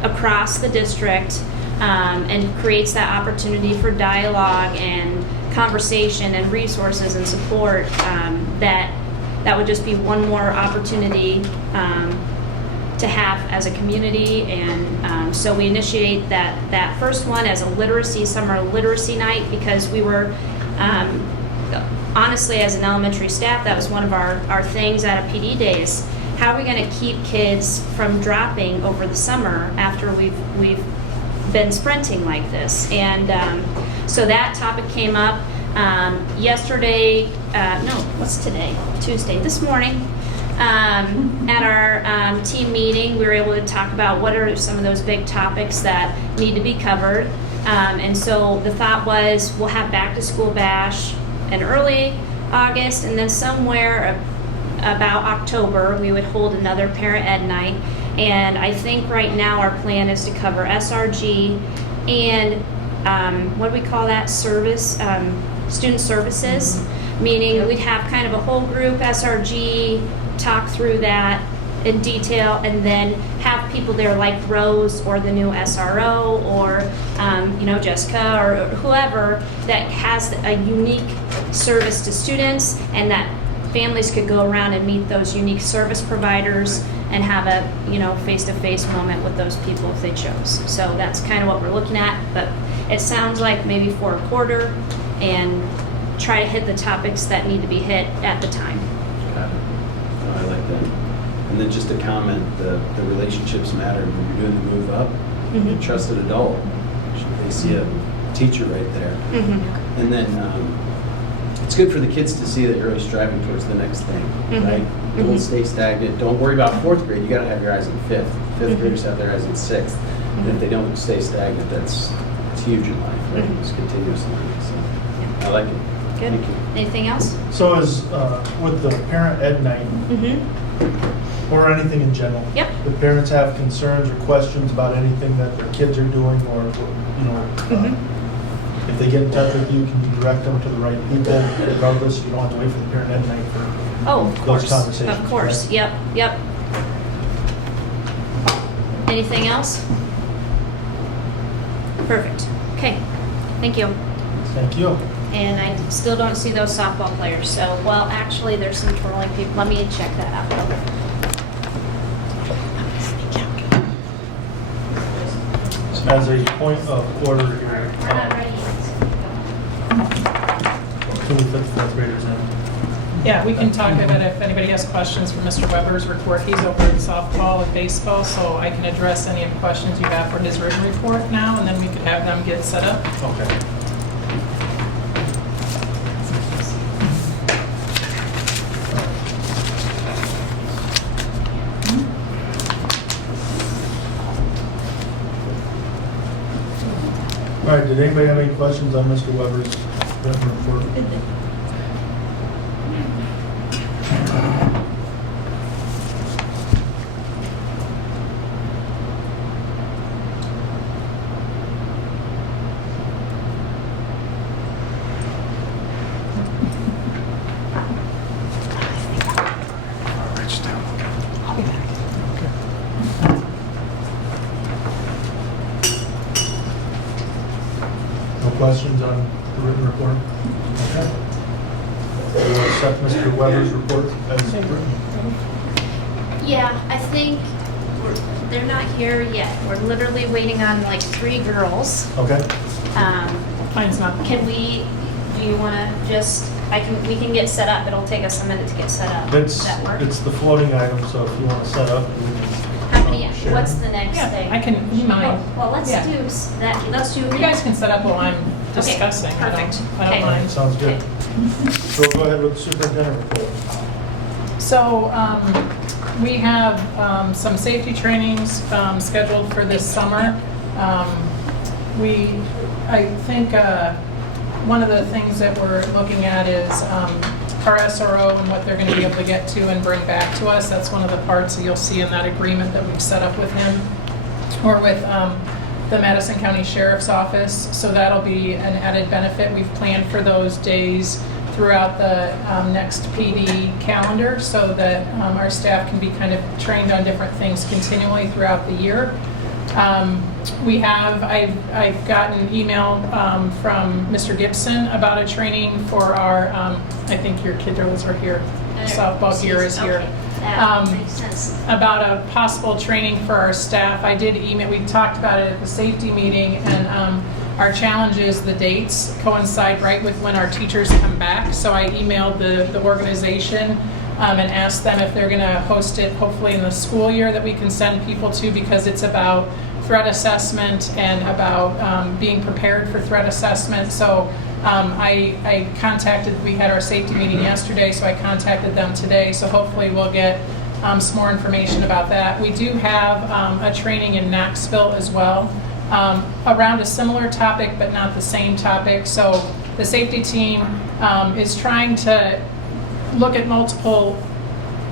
across the district, and creates that opportunity for dialogue and conversation and resources and support, that would just be one more opportunity to have as a community. And so we initiate that first one as a summer literacy night, because we were honestly, as an elementary staff, that was one of our things at a PD days. How are we going to keep kids from dropping over the summer after we've been sprinting like this? And so that topic came up yesterday. What's today? Tuesday. This morning, at our team meeting, we were able to talk about what are some of those big topics that need to be covered. And so the thought was, we'll have back to school bash in early August, and then somewhere about October, we would hold another parent ed night. And I think right now our plan is to cover SRG and what do we call that, service, student services, meaning we'd have kind of a whole group SRG, talk through that in detail, and then have people there like Rose or the new SRO or Jessica or whoever that has a unique service to students, and that families could go around and meet those unique service providers and have a face-to-face moment with those people if they chose. So that's kind of what we're looking at, but it sounds like maybe for a quarter, and try to hit the topics that need to be hit at the time. Got it. I like that. And then just a comment, the relationships matter. When you're doing the move up, a trusted adult. They see a teacher right there. And then it's good for the kids to see that you're always striving towards the next thing, right? Don't stay stagnant. Don't worry about 4th grade. You got to have your eyes on 5th. 5th graders have their eyes on 6th. And if they don't stay stagnant, it's huge in life, right? It's continuous learning. So I like it. Good. Thank you. Anything else? So as with the parent ed night, or anything in general, Yep. the parents have concerns or questions about anything that their kids are doing, or, you know, if they get in touch with you, can you direct them to the right people regardless? You don't have to wait for the parent ed night for Oh, of those course. conversations. Of course. right? Yep. Anything else? Perfect. Okay. Thank you. Thank you. And I still don't see those softball players. So, well, actually, there's some twirling people. Let me check that out. As a point of order here, We're not ready yet. can we put the 4th graders in? Yeah, we can talk about it if anybody has questions for Mr. Weber's report. He's over in softball and baseball, so I can address any of the questions you have for his written report now, and then we could have them get set up. Okay. All right, did anybody have any questions on Mr. Weber's written report? No questions on the written report? Okay. We'll accept Mr. Weber's report as written. Yeah, I think they're not here yet. We're literally waiting on like 3 girls. Okay. Mine's not. Can we, do you want to just, we can get set up. It'll take us a minute to get set up. It's, Does that work? it's the floating item, so if you want to set up, we can. How many, share. what's the next Yeah, thing? I can, you mind. Well, let's Yeah. do that, let's do. You guys can set up while I'm discussing. perfect. I don't Okay. mind. Sounds good. So we'll go ahead with the superintendent report. So we have some safety trainings scheduled for this summer. I think one of the things that we're looking at is our SRO and what they're going to be able to get to and bring back to us. That's one of the parts that you'll see in that agreement that we've set up with him or with the Madison County Sheriff's Office. So that'll be an added benefit. We've planned for those days throughout the next PD calendar so that our staff can be kind of trained on different things continually throughout the year. I've gotten an email from Mr. Gibson about a training for our, I think your kiddos are here, softball gear is here. Okay, that makes sense. About a possible training for our staff. I did email, we talked about it at the safety meeting, and our challenge is the dates coincide right with when our teachers come back. So I emailed the organization and asked them if they're going to host it hopefully in the school year that we can send people to, because it's about threat assessment and about being prepared for threat assessment. So I contacted, we had our safety meeting yesterday, so I contacted them today. So hopefully we'll get some more information about that. We do have a training in Knoxville as well around a similar topic, but not the same topic. So the safety team is trying to look at multiple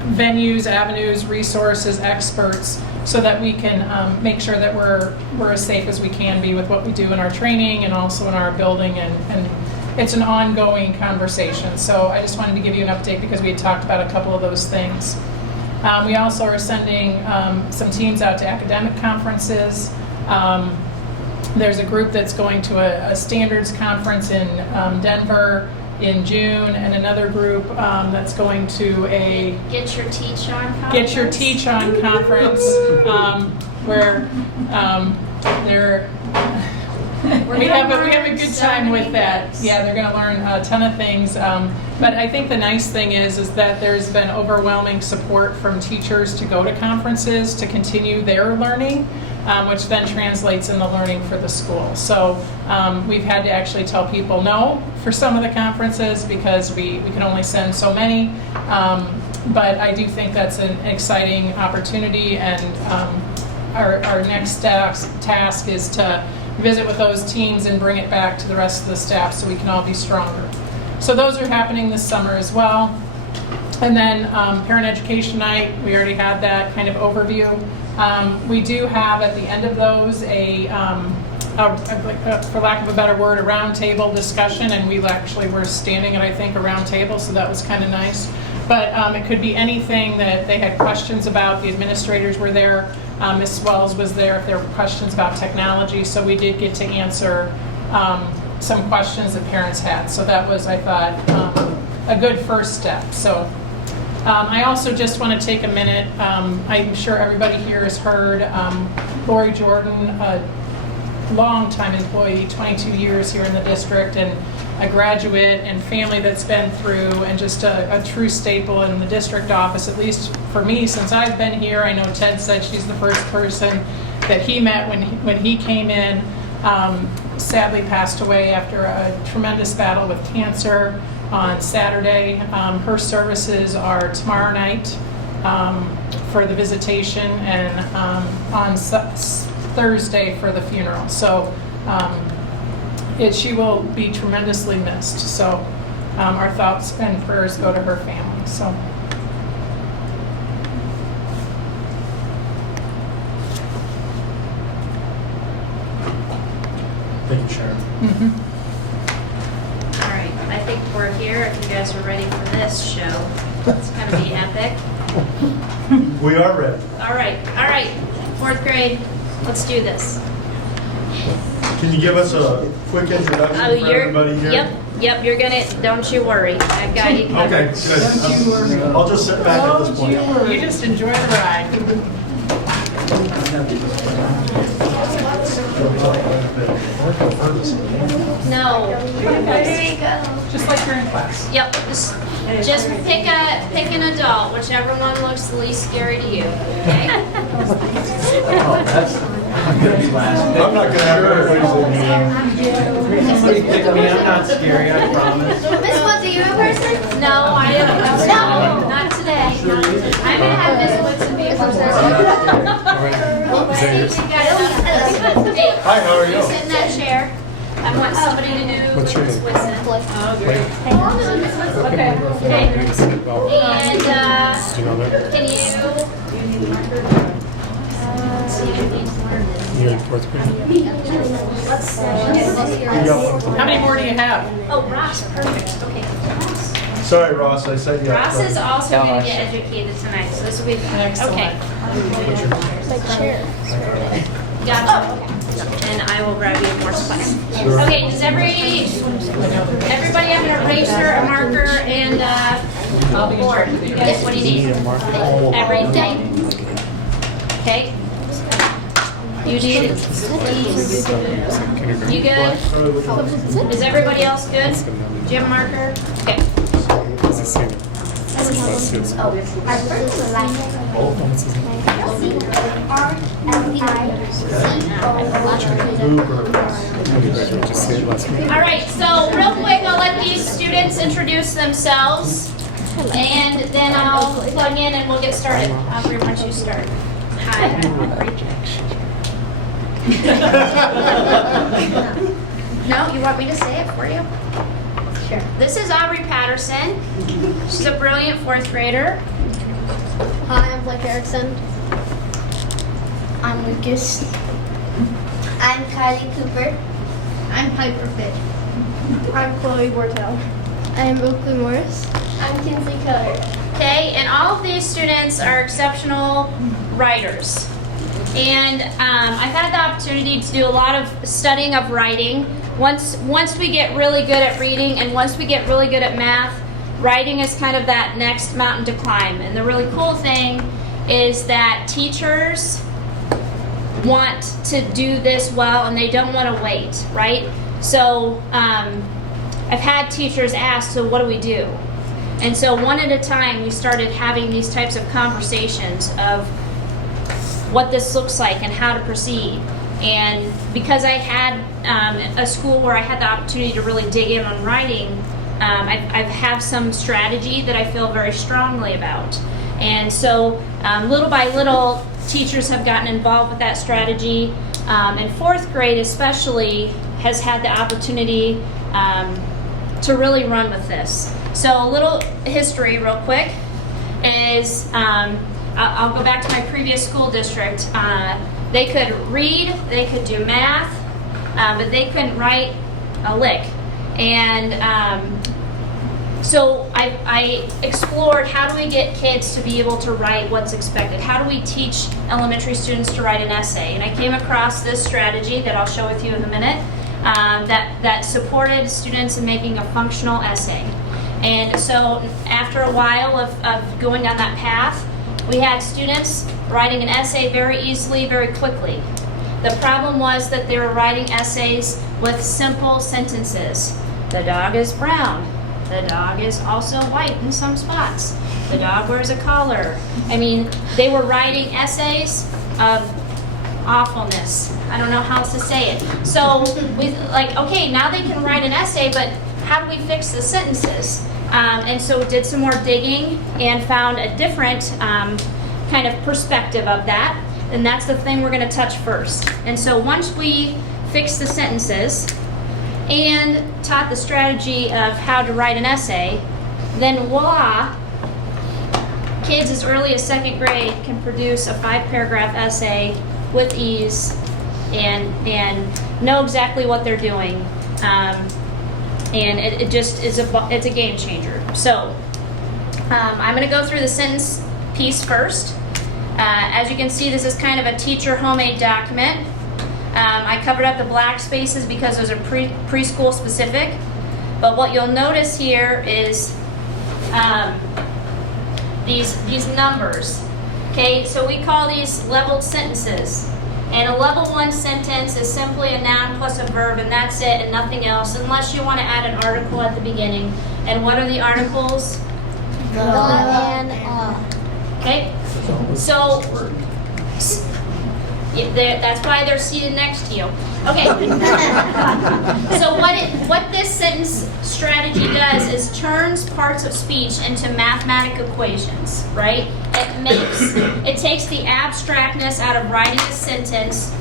venues, avenues, resources, experts, so that we can make sure that we're as safe as we can be with what we do in our training and also in our building, and it's an ongoing conversation. So I just wanted to give you an update because we had talked about a couple of those things. We also are sending some teams out to academic conferences. There's a group that's going to a standards conference in Denver in June, and another group that's going to a Get Your Teach On conference. Get Your Teach On conference, where they're we have a good time with that. Yeah, they're going to learn a ton of things. But I think the nice thing is that there's been overwhelming support from teachers to go to conferences to continue their learning. which then translates into learning for the school. So we've had to actually tell people no for some of the conferences because we can only send so many. But I do think that's an exciting opportunity, and our next task is to visit with those teams and bring it back to the rest of the staff so we can all be stronger. So those are happening this summer as well. And then Parent Education Night, we already had that kind of overview. We do have at the end of those for lack of a better word, a roundtable discussion, and we actually were standing at, I think, a round table, so that was kind of nice. But it could be anything that they had questions about. The administrators were there. Ms. Wells was there if there were questions about technology, so we did get to answer some questions that parents had. So that was, I thought, a good first step. So I also just want to take a minute. I'm sure everybody here has heard Lori Jordan, a longtime employee, 22 years here in the district, and a graduate and family that's been through, and just a true staple in the district office, at least for me since I've been here. I know Ted said she's the first person that he met when he came in. Sadly passed away after a tremendous battle with cancer on Saturday. Her services are tomorrow night for the visitation, and on Thursday for the funeral. So she will be tremendously missed. So our thoughts and prayers go to her family. So. Thank you, Sharon. All right, I think we're here. If you guys are ready for this show, it's going to be epic. We are ready. All right, fourth grade, let's do this. Can you give us a quick introduction for everybody here? Yep, you're gonna, don't you worry, I've got you covered. Okay, good. I'll just sit back at this point. You just enjoy the ride. No. Just like you're in class. Yep, just pick an adult, whichever one looks the least scary to you, okay? I'm not gonna have everybody's Somebody pick me, I'm not scary, I promise. Miss Woods, are you a person? No, I am. No, not today. I'm gonna have Miss Woods be a person. Hi, how are you? Sit in that chair. I want somebody to do Miss Woodson. Oh, great. Okay. And, can you? You're in fourth grade? How many more do you have? Oh, Ross, perfect. Okay. Sorry, Ross, I said you. Ross is also going to get educated tonight, so this will be fun. Excellent. Okay. Gotcha. And I will grab you more supplies. Okay, does everybody have an eraser, a marker, and a board? You guys, what do you need? Everything. Okay. You need it? You good? Is everybody else good? Do you have a marker? Okay. All right, so real quick, I'll let these students introduce themselves, and then I'll plug in and we'll get started. Aubrey, why don't you start? Hi. No, you want me to say it for you? Sure. This is Aubrey Patterson. She's a brilliant fourth grader. Hi, I'm Blake Erickson. I'm Lucas. I'm Kylie Cooper. I'm Piper Fitt. I'm Chloe Bortel. I'm Oakley Morris. I'm Kinsley Keller. Okay, and all of these students are exceptional writers. And I've had the opportunity to do a lot of studying of writing. Once we get really good at reading and once we get really good at math, writing is kind of that next mountain to climb. And the really cool thing is that teachers want to do this well and they don't want to wait, right? So I've had teachers ask, so what do we do? And so one at a time we started having these types of conversations of what this looks like and how to proceed. And because I had a school where I had the opportunity to really dig in on writing, I have some strategy that I feel very strongly about. And so little by little, teachers have gotten involved with that strategy. And fourth grade especially has had the opportunity to really run with this. So a little history real quick is, I'll go back to my previous school district. They could read, they could do math, but they couldn't write a lick. And so I explored, how do we get kids to be able to write what's expected? How do we teach elementary students to write an essay? And I came across this strategy that I'll show with you in a minute that supported students in making a functional essay. And so after a while of going down that path, we had students writing an essay very easily, very quickly. The problem was that they were writing essays with simple sentences. The dog is brown. The dog is also white in some spots. The dog wears a collar. I mean, they were writing essays of awfulness. I don't know how else to say it. So we like, okay, now they can write an essay, but how do we fix the sentences? And so did some more digging and found a different kind of perspective of that. And that's the thing we're going to touch first. And so once we fix the sentences and taught the strategy of how to write an essay, then voila, kids as early as second grade can produce a 5-paragraph essay with ease and know exactly what they're doing. And it just is it's a game changer. So I'm going to go through the sentence piece first. As you can see, this is kind of a teacher homemade document. I covered up the black spaces because those are preschool specific. But what you'll notice here is these numbers. Okay, so we call these leveled sentences. And a level 1 sentence is simply a noun plus a verb, and that's it, and nothing else, unless you want to add an article at the beginning. And what are the articles? The and a. Okay, so that's why they're seated next to you. Okay. So what this sentence strategy does is turns parts of speech into mathematical equations, right? It takes the abstractness out of writing a sentence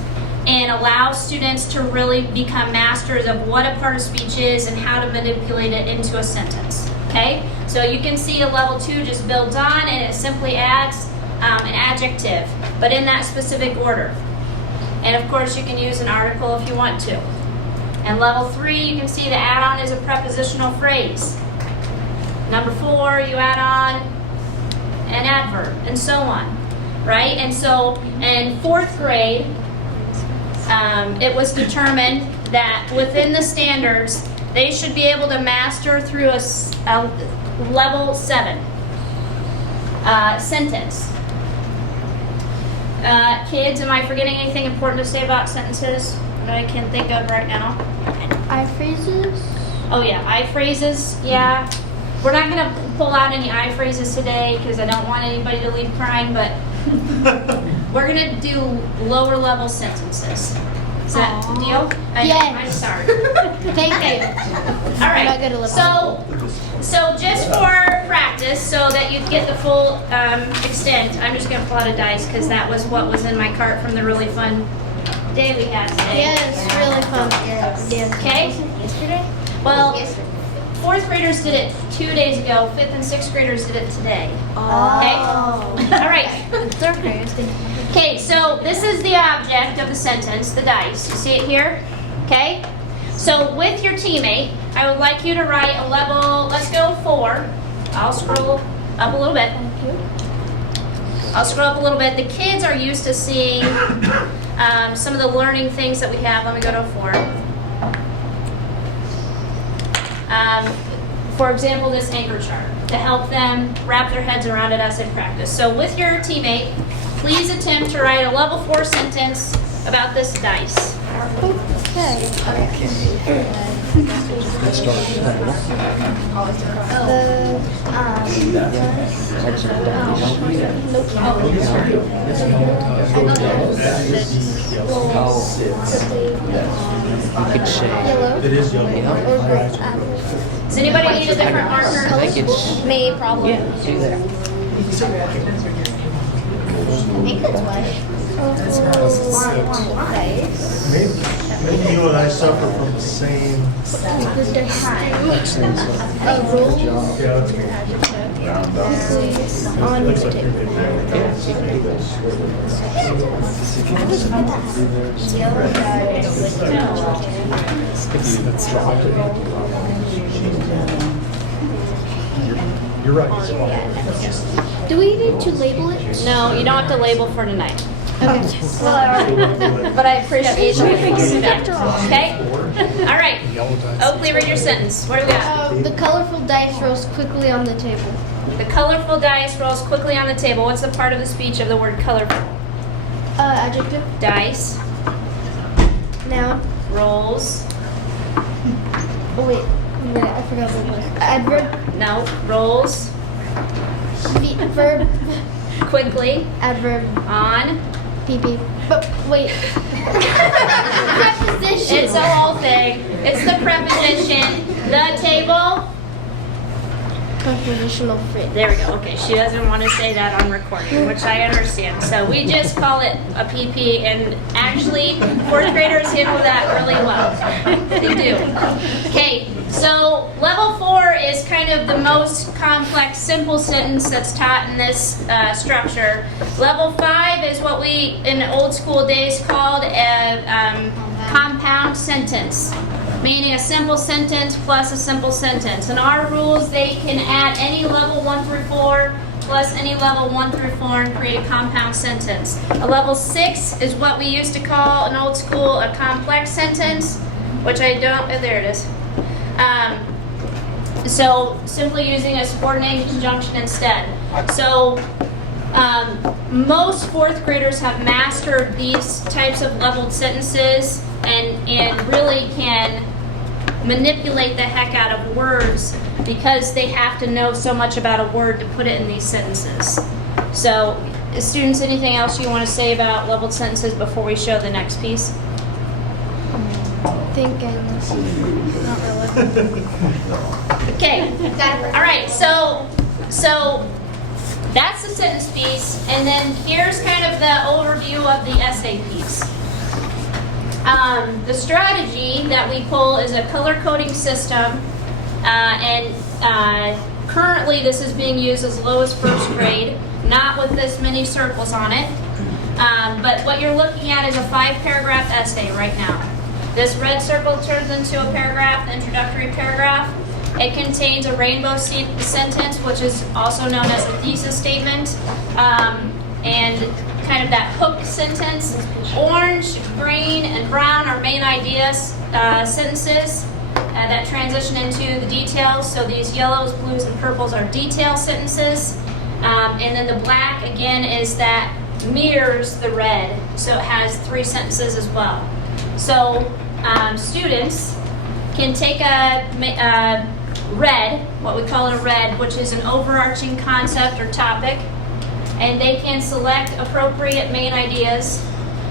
and allows students to really become masters of what a part of speech is and how to manipulate it into a sentence. Okay? So you can see a level 2 just builds on and it simply adds an adjective, but in that specific order. And of course you can use an article if you want to. And level 3, you can see the add-on is a prepositional phrase. Number 4, you add on an adverb, and so on, right? And so in 4th grade, it was determined that within the standards, they should be able to master through a level 7 sentence. Kids, am I forgetting anything important to say about sentences that I can think of right now? I phrases? Oh yeah, I phrases, yeah. We're not going to pull out any I phrases today because I don't want anybody to leave crying, but we're going to do lower level sentences. Is that a deal? Yes. I'm sorry. Thank you. All right. So just for practice, so that you get the full extent, I'm just going to pull out a dice because that was what was in my cart from the really fun day we had today. Yes, really fun. Yes. Okay? Yesterday? Well, 4th graders did it 2 days ago. 5th and 6th graders did it today. Okay? All right. 3rd graders did. Okay, so this is the object of the sentence, the dice. You see it here? Okay? So with your teammate, I would like you to write a level, let's go 4. I'll scroll up a little bit. Thank you. I'll scroll up a little bit. The kids are used to seeing some of the learning things that we have. Let me go to 4. For example, this anchor chart to help them wrap their heads around it as they practice. So with your teammate, please attempt to write a level 4 sentence about this dice. Okay. Good start. You could say, It is yellow. Does anybody need a different marker? I think it's, May problem. yeah, see there. I think it's white. Maybe you and I suffer from the same. Rule. Yeah, that's good. On Looks the like table. you're good. You're right. Do we need to label it? No, you don't have to label for tonight. Okay. But I appreciate you doing that. Okay? All right. Oakley, read your sentence. What do we got? The colorful dice rolls quickly on the table. The colorful dice rolls quickly on the table. What's the part of the speech of the word colorful? Adjective. Dice. Noun. Rolls. Oh wait, I forgot what it was. Adverb. No. Rolls. Verb. Quickly. Adverb. On. PP. But wait. Preposition. It's a whole thing. It's the preposition. The table. Prepositional phrase. There we go. Okay, she doesn't want to say that on recording, which I understand. So we just call it a PP, and actually, 4th graders handle that really well. They do. Okay, so level 4 is kind of the most complex, simple sentence that's taught in this structure. Level 5 is what we, in old school days, called a compound sentence, meaning a simple sentence plus a simple sentence. In our rules, they can add any level 1 through 4 plus any level 1 through 4 and create a compound sentence. A level 6 is what we used to call in old school a complex sentence, which I don't, oh, there it is. So simply using a subordinated conjunction instead. So most 4th graders have mastered these types of leveled sentences and really can manipulate the heck out of words because they have to know so much about a word to put it in these sentences. So, students, anything else you want to say about leveled sentences before we show the next piece? Thinking. Not really. Okay. All right. So that's the sentence piece, and then here's kind of the overview of the essay piece. The strategy that we pull is a color coding system, and currently this is being used as low as 1st grade, not with this many circles on it. But what you're looking at is a 5-paragraph essay right now. This red circle turns into a paragraph, the introductory paragraph. It contains a rainbow sentence, which is also known as a thesis statement, and kind of that hook sentence. Orange, green, and brown are main ideas sentences that transition into the details. So these yellows, blues, and purples are detail sentences. And then the black, again, is that mirrors the red. So it has 3 sentences as well. So students can take a red, what we call a red, which is an overarching concept or topic, and they can select appropriate main ideas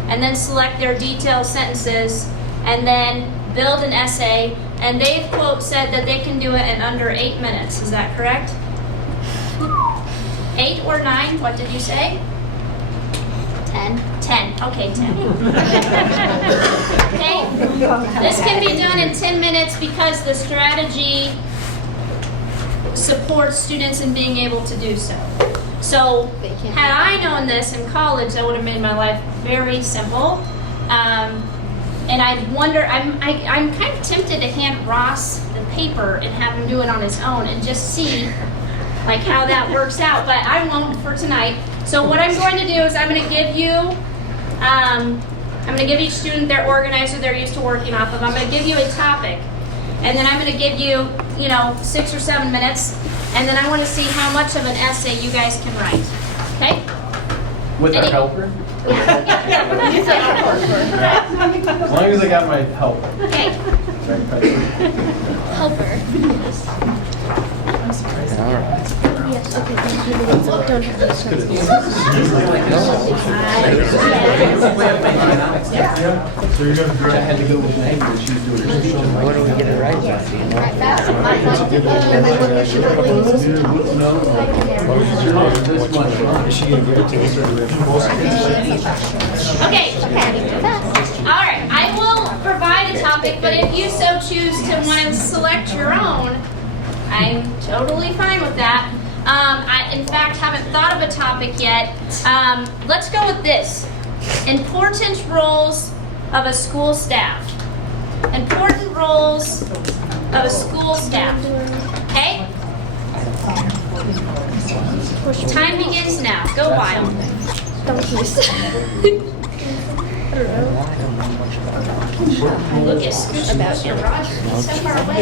and then select their detailed sentences and then build an essay, and they've, quote, said that they can do it in under 8 minutes. Is that correct? 8 or 9? What did you say? 10. 10. Okay, 10. Okay? This can be done in 10 minutes because the strategy supports students in being able to do so. So, had I known this in college, that would have made my life very simple. And I wonder, I'm kind of tempted to hand Ross the paper and have him do it on his own and just see like how that works out, but I won't for tonight. So what I'm going to do is I'm going to give you, I'm going to give each student their organizer they're used to working off of. I'm going to give you a topic, and then I'm going to give you, 6 or 7 minutes, and then I want to see how much of an essay you guys can write. Okay? With our helper? As long as I got my helper. Okay. don't have this. So you're gonna I had to go with Maggie when she was doing her speech. What do we get it right with? Is she gonna give it to us? Okay. All right, I will provide a topic, but if you so choose to want to select your own, I'm totally fine with that. I, in fact, haven't thought of a topic yet. Let's go with this. Important roles of a school staff. Important roles of a school staff. Okay? Time begins now. Go wild. Look at Scooch and Roger. He's so far away.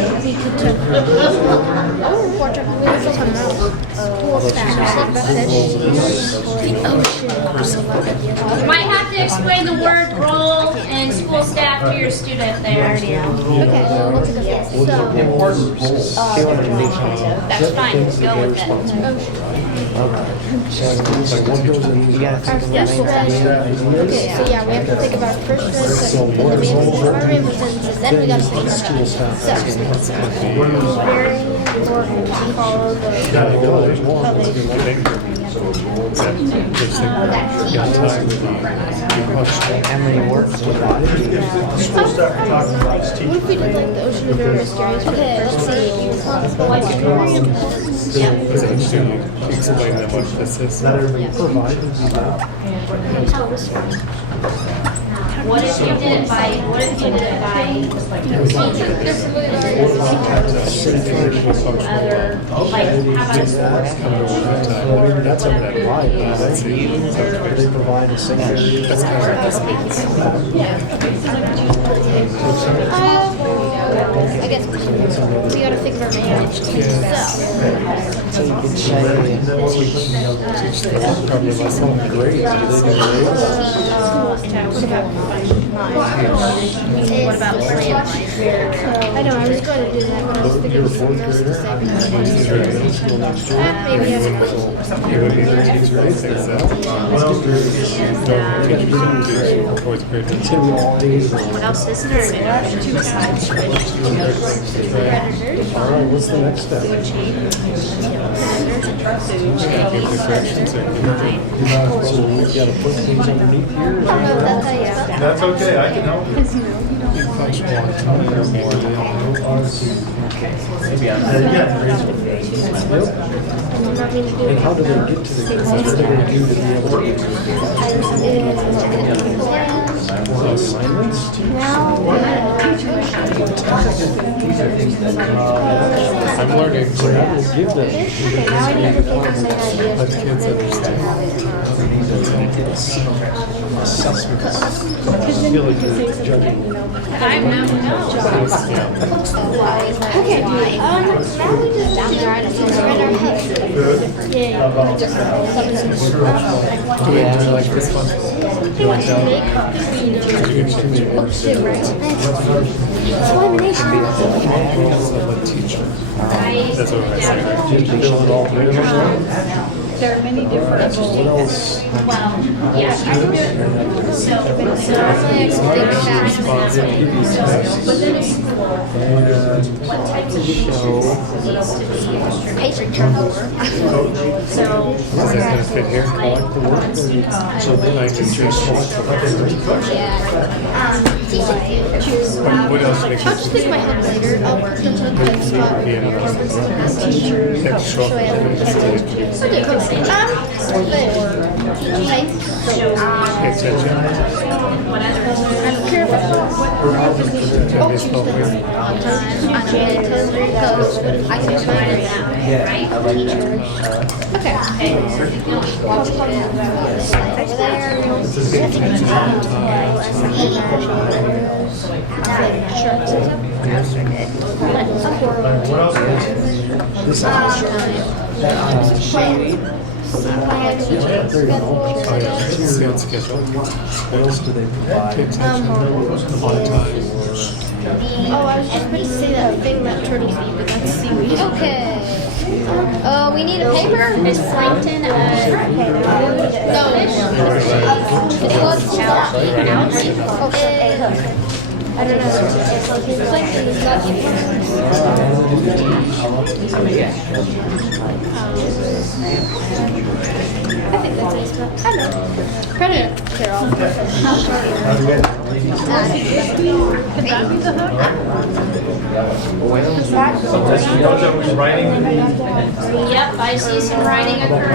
You might have to explain the word role and school staff to your student there. Okay, so what's it again? That's fine. Go with it. Okay, so yeah, we have to think about first round, second, and then we have to think about our representatives, then we gotta think about so, it's very important to follow the How many words would What if we did like the ocean of mysteries? Okay, let's see. Explain them what this is. Not everybody provides that. What if you did it by, what if you did it by other, like, how about That's up that wide, that's they provide a secondary. I guess we gotta think of our managed So you could say, Probably less than grades. Do they do grades? What about plan? I know, I was going to do that, but I was thinking of something else to say. Maybe I don't know. It would be their teacher who thinks that. what else is there? All right, what's the next step? So we've got to put things underneath here. That's okay, I can help you. And how do they get to the grades? What do they do to be able to assignments? I'm learning. So that will give them. Let kids understand. Assessments. I feel like you're judging. I'm not, no. Okay, now we just right our head. Yeah, I like this one. He wants to make elimination. That's what I said. There are many different roles. Well, yeah, I can do it. So within a school, what types of issues needs to be distributed? So, Is that going to fit here? So then I can just select the What else do I'll just think my help later. I'll put them to the spot. Extra. Sales schedule. What else do they provide? Oh, I was just going to say that thing that turtles eat, but that's seaweed. Okay. We need a paper. Is plankton No. It was okay. I don't know. Plankton is not. I think that's it. I don't know. Predator. They're all. Could that be the hook? Yep, I see some writing occurring.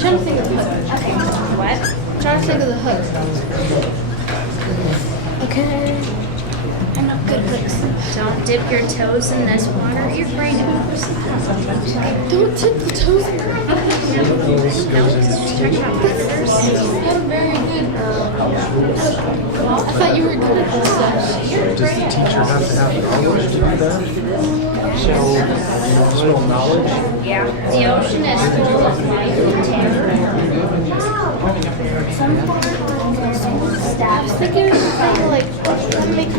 Trying to think of the hook. Okay. What? Trying to think of the hook. Okay. I know good hooks. Don't dip your toes in this water. Your brain moves. Don't tip the toes in Talk about predators. I'm very good. I thought you were good at this stuff. Does the teacher have to have knowledge to do that? So, knowledge? Yeah, the ocean is full of life and terror. I was thinking of kind of like make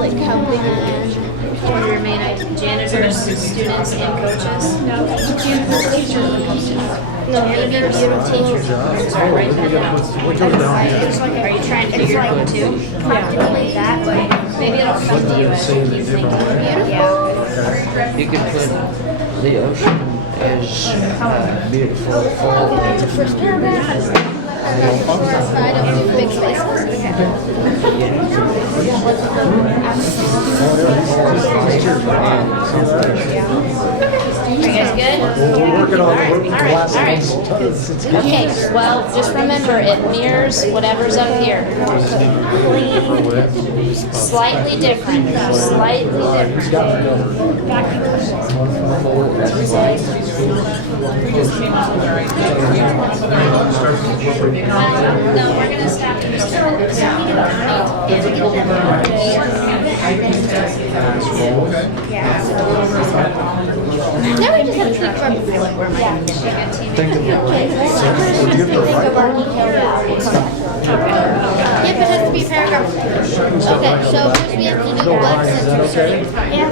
like helping One of your main janitors, students, and coaches. No, janitors, teachers. Sorry, write that down. Are you trying to do your book too? Like that, but Maybe it'll come to you as you keep thinking. Yeah. You could put the ocean is beautiful. the first paragraph. I don't do big spaces. Are you guys good? We're working on the last All right. Okay, well, just remember, it mirrors whatever's up here. Slightly different. Slightly different. No, we're going to stop in just a minute. Now we just have to think about Think of Yeah, but it has to be paragraph. Okay, so first we have to do what? Yeah.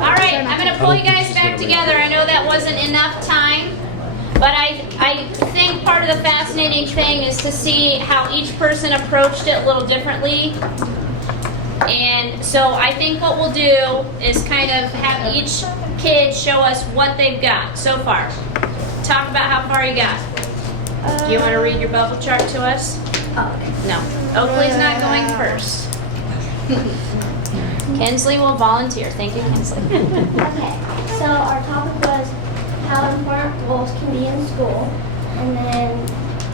All right, I'm going to pull you guys back together. I know that wasn't enough time, but I think part of the fascinating thing is to see how each person approached it a little differently. And so I think what we'll do is kind of have each kid show us what they've got so far. Talk about how far you got. Do you want to read your bubble chart to us? No. Oakley's not going first. Kinsley will volunteer. Thank you, Kinsley. Okay, so our topic was how important goals can be in school, and then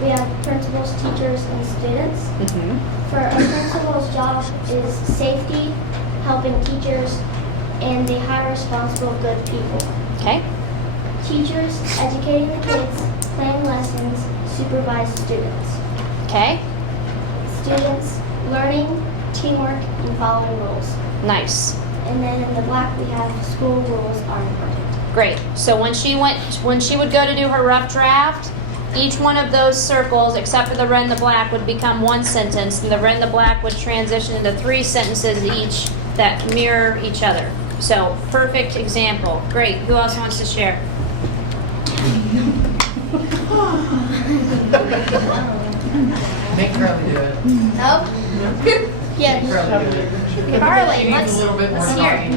we have principals, teachers, and students. For a principal's job is safety, helping teachers, and they hire responsible, good people. Okay. Teachers, educating the kids, planning lessons, supervise students. Okay. Students, learning, teamwork, and following rules. Nice. And then in the black we have school rules are important. Great. So when she would go to do her rough draft, each one of those circles, except for the red and the black, would become one sentence, and the red and the black would transition into 3 sentences each that mirror each other. So, perfect example. Great. Who else wants to share? Make Carly do it. Nope. Yes. Carly, let's hear it.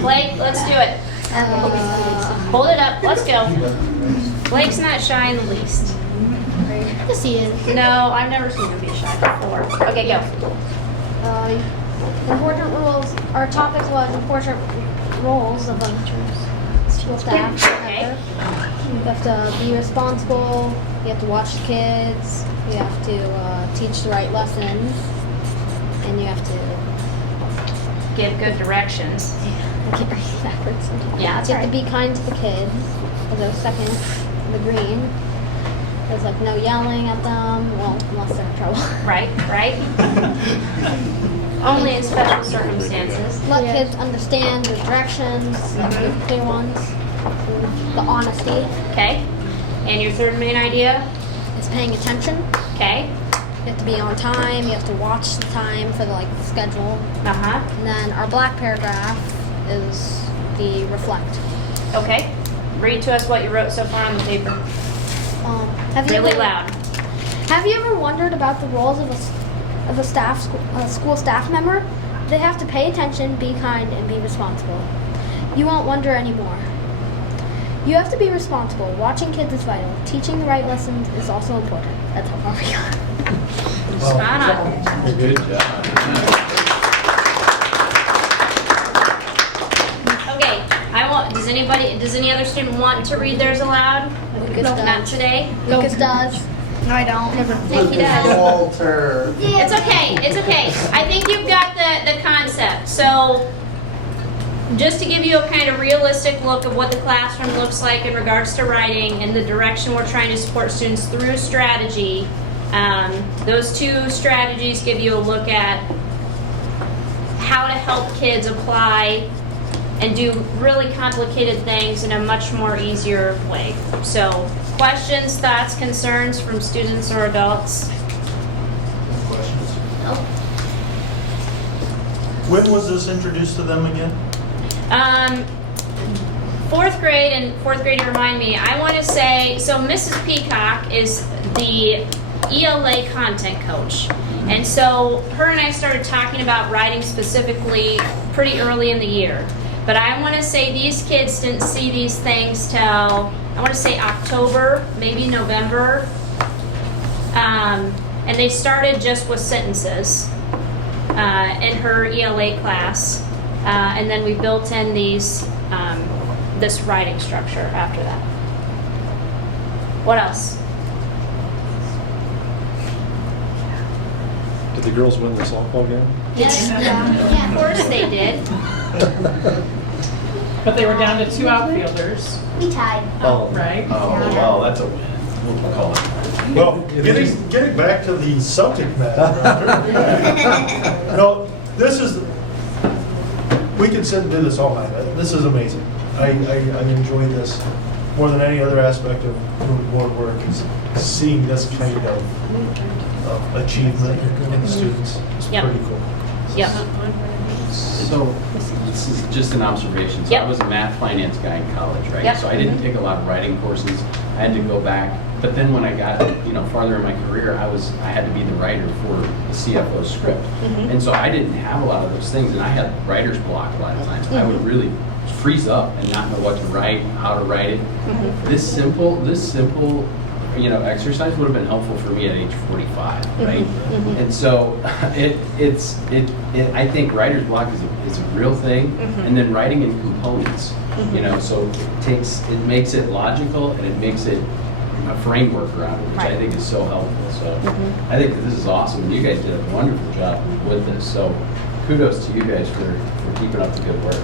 Blake, let's do it. Hold it up. Let's go. Blake's not shy in the least. Yes, he is. No, I've never seen him be shy before. Okay, go. Important rules. Our topic was important roles of school staff. Okay. You have to be responsible. You have to watch the kids. You have to teach the right lessons, and you have to Give good directions. I can't read it backwards sometimes. Yeah, that's You have right. to be kind to the kids. Because it was second, the green. There's like no yelling at them. Well, unless they're in trouble. Right. Only in special circumstances. Let kids understand the directions. You have to give clear ones. The honesty. Okay. And your third main idea? Is paying attention. Okay. You have to be on time. You have to watch the time for the schedule. Uh-huh. And then our black paragraph is the reflect. Okay. Read to us what you wrote so far on the paper. Have you Really ever, loud. Have you ever wondered about the roles of a school staff member? They have to pay attention, be kind, and be responsible. You won't wonder anymore. You have to be responsible. Watching kids is vital. Teaching the right lessons is also important. That's how far we got. Spot on. Good job. Okay, does any other student want to read theirs aloud? Lucas No, does. not today. Lucas does. No, I don't. Never. I think he does. Walter. It's okay, it's okay. I think you've got the concept. So, just to give you a kind of realistic look of what the classroom looks like in regards to writing and the direction we're trying to support students through strategy, those two strategies give you a look at how to help kids apply and do really complicated things in a much more easier way. So, questions, thoughts, concerns from students or adults? No. When was this introduced to them again? Fourth grade, and fourth grade, remind me, I want to say, so Mrs. Peacock is the ELA content coach. And so her and I started talking about writing specifically pretty early in the year. But I want to say these kids didn't see these things till, I want to say October, maybe November. And they started just with sentences in her ELA class. And then we built in these, this writing structure after that. What else? Did the girls win the softball game? Yes. Yeah, of course they did. But they were down to 2 outfielders, We tied. right? Oh, wow, that's a win. We'll call it. Well, getting back to the subject matter, no, this is, we could sit and do this all night. This is amazing. I enjoy this more than any other aspect of doing board work, is seeing this kind of achievement in the students. It's Yep. pretty cool. Yep. So, this is just an observation. So Yep. I was a math finance guy in college, right? Yep. So I didn't take a lot of writing courses. I had to go back. But then when I got, farther in my career, I had to be the writer for the CFO script. Mhm. And so I didn't have a lot of those things, and I had writer's block a lot of times. I would really freeze up and not know what to write, how to write it. This simple, exercise would have been helpful for me at age 45, right? And so I think writer's block is a real thing, and then writing in components, so it makes it logical and it makes it a framework around it, which I think is so helpful. So I think that this is awesome, and you guys did a wonderful job with this. So kudos to you guys for keeping up the good work.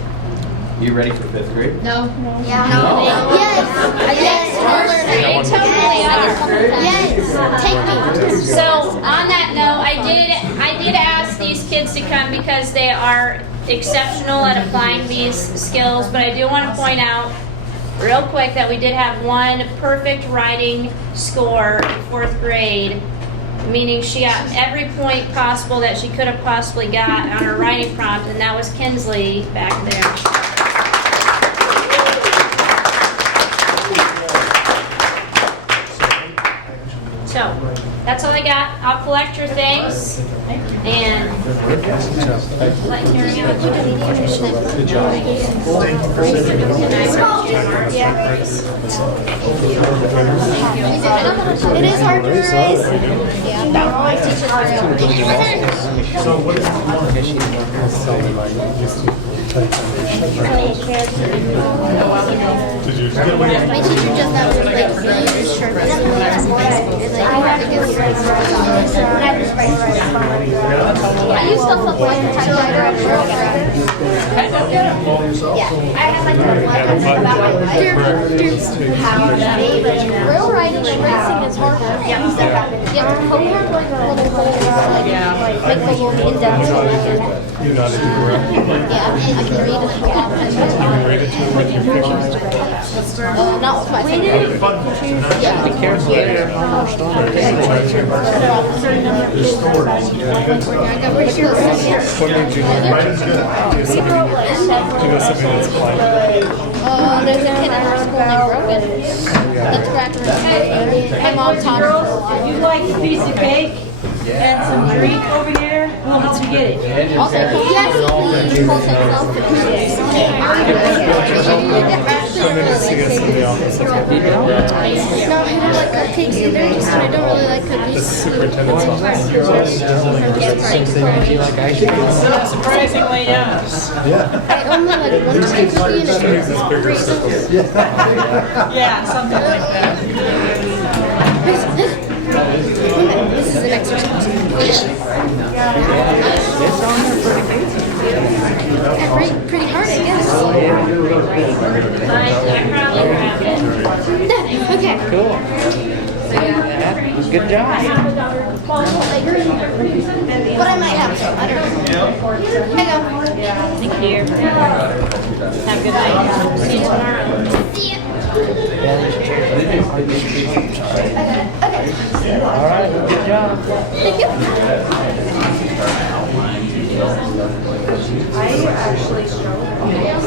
You ready for 5th grade? No. Yeah. No. Yes. They totally are. Yes. Take me. So on that note, I did ask these kids to come because they are exceptional at applying these skills, but I do want to point out real quick that we did have one perfect writing score in 4th grade, meaning she got every point possible that she could have possibly got on her writing prompt, and that was Kinsley back there. So, that's all I got. I'll collect your things and let you know. Good job. It is hard to erase. Yeah. My teachers are So what did you want? Did you get My teacher just got me like these shirts and like I had to get You still felt like a typewriter at work, yeah. I had like a lesson about my life. Real writing and racing is hard. You have to code like little holes, make the little indents. You know how to do correct? Yeah, I can read it. You can read it to with your pictures? Not with my finger. Yeah. Be careful there. What made you writing's good? Do you know something that's applied? There's a kid in our school named Rogan. That's graduating. My mom taught him. You like a piece of cake and some drink over there? We'll help you get it. Also, yes, please. Come in and see us in the office. No, I don't like cupcakes either, just I don't really like The cookies. superintendent's office. Do you like ice cream? Surprisingly, yes. Yeah. I only like one type of cookie and Use this bigger circle. Yeah, something like that. This is an exercise. It's on there pretty good. Pretty hard, I guess. Okay. Cool. Good job. But I might have some. I don't know. Here you go. Thank you. Have a good night. See you tomorrow. See ya. Yeah, there's chairs. All right, good job. Thank you. I actually struggled with this.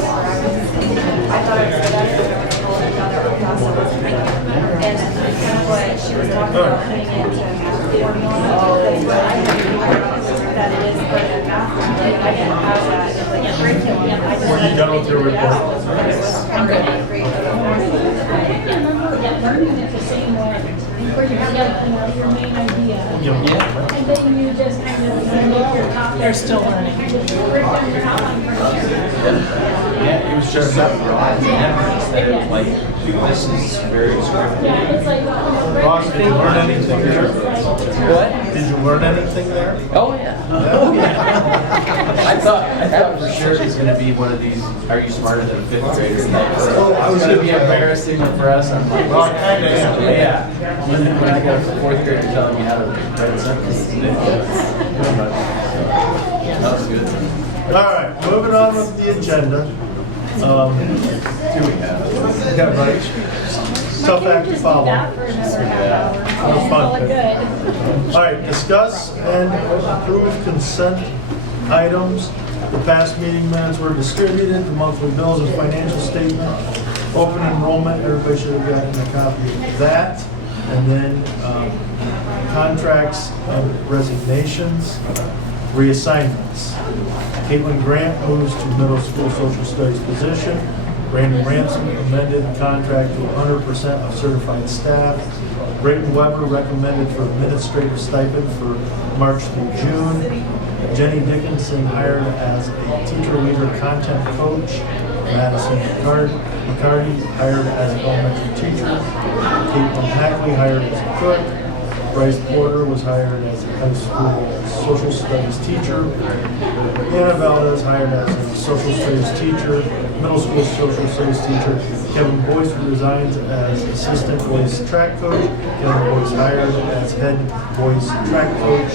I thought I was good at it, but I got it class and what she was talking about putting it into math formula. That it is for the math. I didn't have that in like curriculum. I just Were you done with your report? I'm good. Learning it the same way, where you have your main idea, and then you just kind of make your topic. They're still learning. Break down your outline for Yeah, it was just that it was like, this is very scripted. Yeah, it's like. Ross, did you learn anything there? What? Did you learn anything there? Oh, yeah. I thought for sure it was gonna be one of these, are you smarter than a fifth grader? Oh, I was It's gonna gonna be embarrassing for us, I'm like. Well, I kinda am. Yeah. When I got a fourth grader telling me how to write sentences. That was good. All right, moving on with the agenda. Do we have? Yeah, right. Tough act to follow. That for another half hour. That was fun. Call it good. All right, discuss and approve consent items. The past meeting minutes were distributed, the monthly bills and financial statement, open enrollment, everybody should have gotten a copy of that. And then contracts and resignations, reassignments. Caitlin Grant moves to middle school social studies position. Brandon Ransom amended contract to 100% of certified staff. Brayton Weber recommended for administrative stipend for March through June. Jenny Dickinson hired as a teacher leader content coach. Madison McCarty hired as an elementary teacher. Caitlin Hackley hired as a cook. Bryce Porter was hired as a high school social studies teacher. Anna Valdez hired as a social studies teacher, middle school social studies teacher. Kevin Boyce resigns as assistant boys track coach. Kevin Boyce hired as head boys track coach.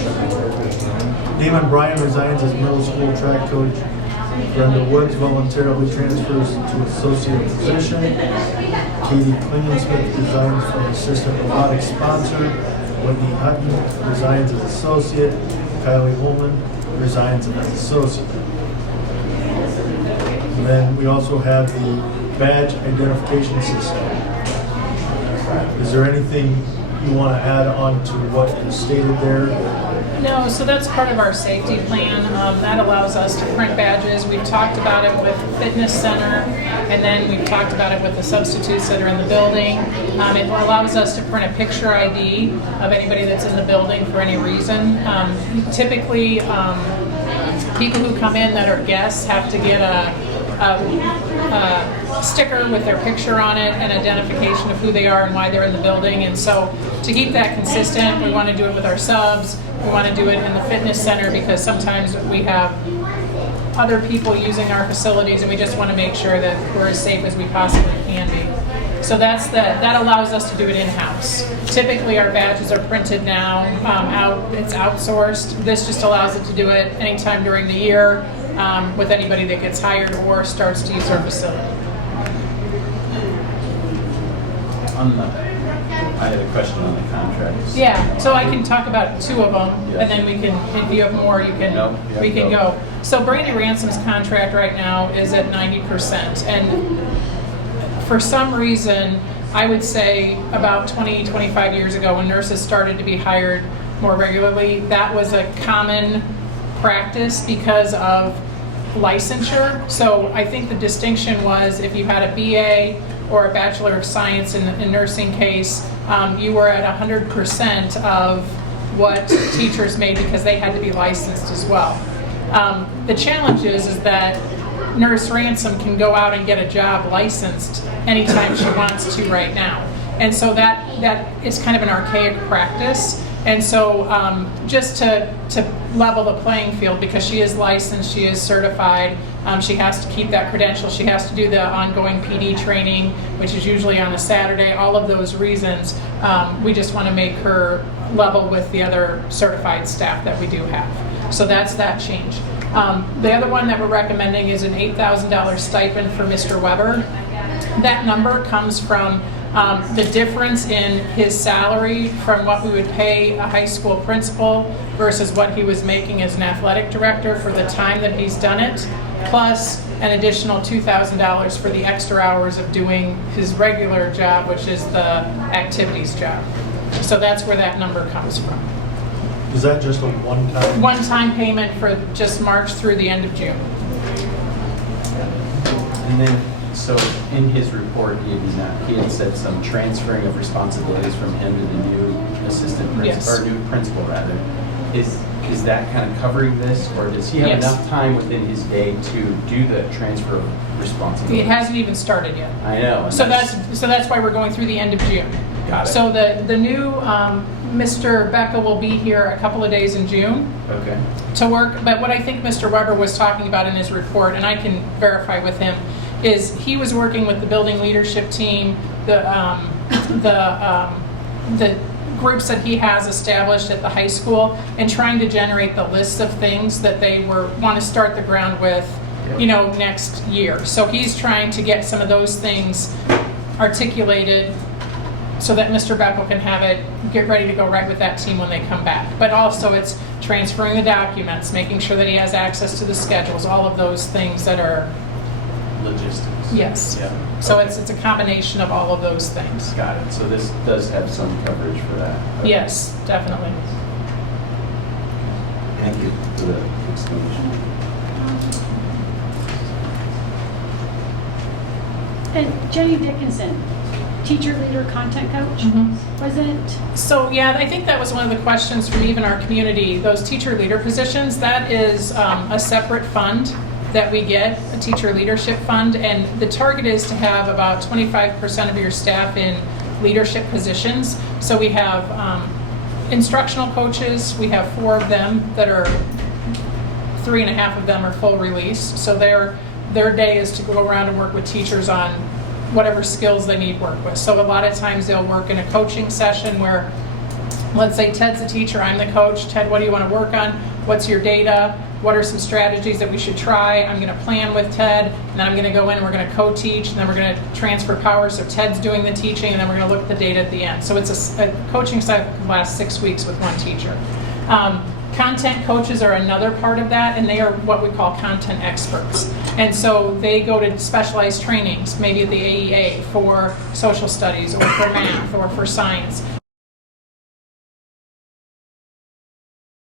Damon Bryan resigns as middle school track coach. Brenda Woods voluntarily transfers to associate position. Katie Klingensmith resigns from assistant robotics sponsor. Whitney Hutton resigns as associate. Kylie Holman resigns as associate. And then we also have the badge identification system. Is there anything you want to add on to what is stated there? No, so that's part of our safety plan. That allows us to print badges. We've talked about it with Fitness Center, and then we've talked about it with the substitutes that are in the building. It allows us to print a picture ID of anybody that's in the building for any reason. Typically, people who come in that are guests have to get a sticker with their picture on it and identification of who they are and why they're in the building. And so to keep that consistent, we want to do it with our subs. We want to do it in the fitness center because sometimes we have other people using our facilities and we just want to make sure that we're as safe as we possibly can be. So that allows us to do it in-house. Typically our badges are printed now, it's outsourced. This just allows it to do it anytime during the year with anybody that gets hired or starts to use our facility. I had a question on the contracts. Yeah, so I can talk about two of them, and then we can, if you have more, we can go. So Brandy Ransom's contract right now is at 90%, and for some reason, I would say about 20, 25 years ago when nurses started to be hired more regularly, that was a common practice because of licensure. So I think the distinction was if you had a BA or a Bachelor of Science in nursing case, you were at 100% of what teachers made because they had to be licensed as well. The challenge is that Nurse Ransom can go out and get a job licensed anytime she wants to right now. And so that is kind of an archaic practice. And so just to level the playing field, because she is licensed, she is certified, she has to keep that credential, she has to do the ongoing PD training, which is usually on a Saturday, all of those reasons, we just want to make her level with the other certified staff that we do have. So that's that change. The other one that we're recommending is an $8,000 stipend for Mr. Weber. That number comes from the difference in his salary from what we would pay a high school principal versus what he was making as an athletic director for the time that he's done it, plus an additional $2,000 for the extra hours of doing his regular job, which is the activities job. So that's where that number comes from. Is that just a one-time? One-time payment for just March through the end of June. And then, so in his report, he had said some transferring of responsibilities from him to the new assistant principal, Yes. or new principal rather. Is that kind of covering this, or does he have Yes. enough time within his day to do the transfer of responsibilities? It hasn't even started yet. I know. and So that's why we're going through the end of June. Got it. So the new Mr. Becca will be here a couple of days in June Okay. to work. But what I think Mr. Weber was talking about in his report, and I can verify with him, is he was working with the building leadership team, the groups that he has established at the high school, and trying to generate the lists of things that they want to start the ground with, next year. So he's trying to get some of those things articulated so that Mr. Beckel can have it, get ready to go right with that team when they come back. But also it's transferring the documents, making sure that he has access to the schedules, all of those things that are... Logistics. Yes. Yeah. So it's a combination of all of those things. Got it. So this does have some coverage for that. Okay. Yes, definitely. Thank you for the explanation. And Jenny Dickinson, teacher, leader, content coach, wasn't? So yeah, I think that was one of the questions from even our community. Those teacher leader positions, that is a separate fund that we get, a teacher leadership fund, and the target is to have about 25% of your staff in leadership positions. So we have instructional coaches, we have 4 of them that are, 3.5 of them are full release. So their day is to go around and work with teachers on whatever skills they need work with. So a lot of times they'll work in a coaching session where, let's say Ted's the teacher, I'm the coach. Ted, what do you want to work on? What's your data? What are some strategies that we should try? I'm going to plan with Ted, and then I'm going to go in and we're going to co-teach, and then we're going to transfer power. So Ted's doing the teaching, and then we're going to look at the data at the end. So it's a coaching cycle that lasts 6 weeks with one teacher. Content coaches are another part of that, and they are what we call content experts. And so they go to specialized trainings, maybe at the AEA for social studies or for math or for science.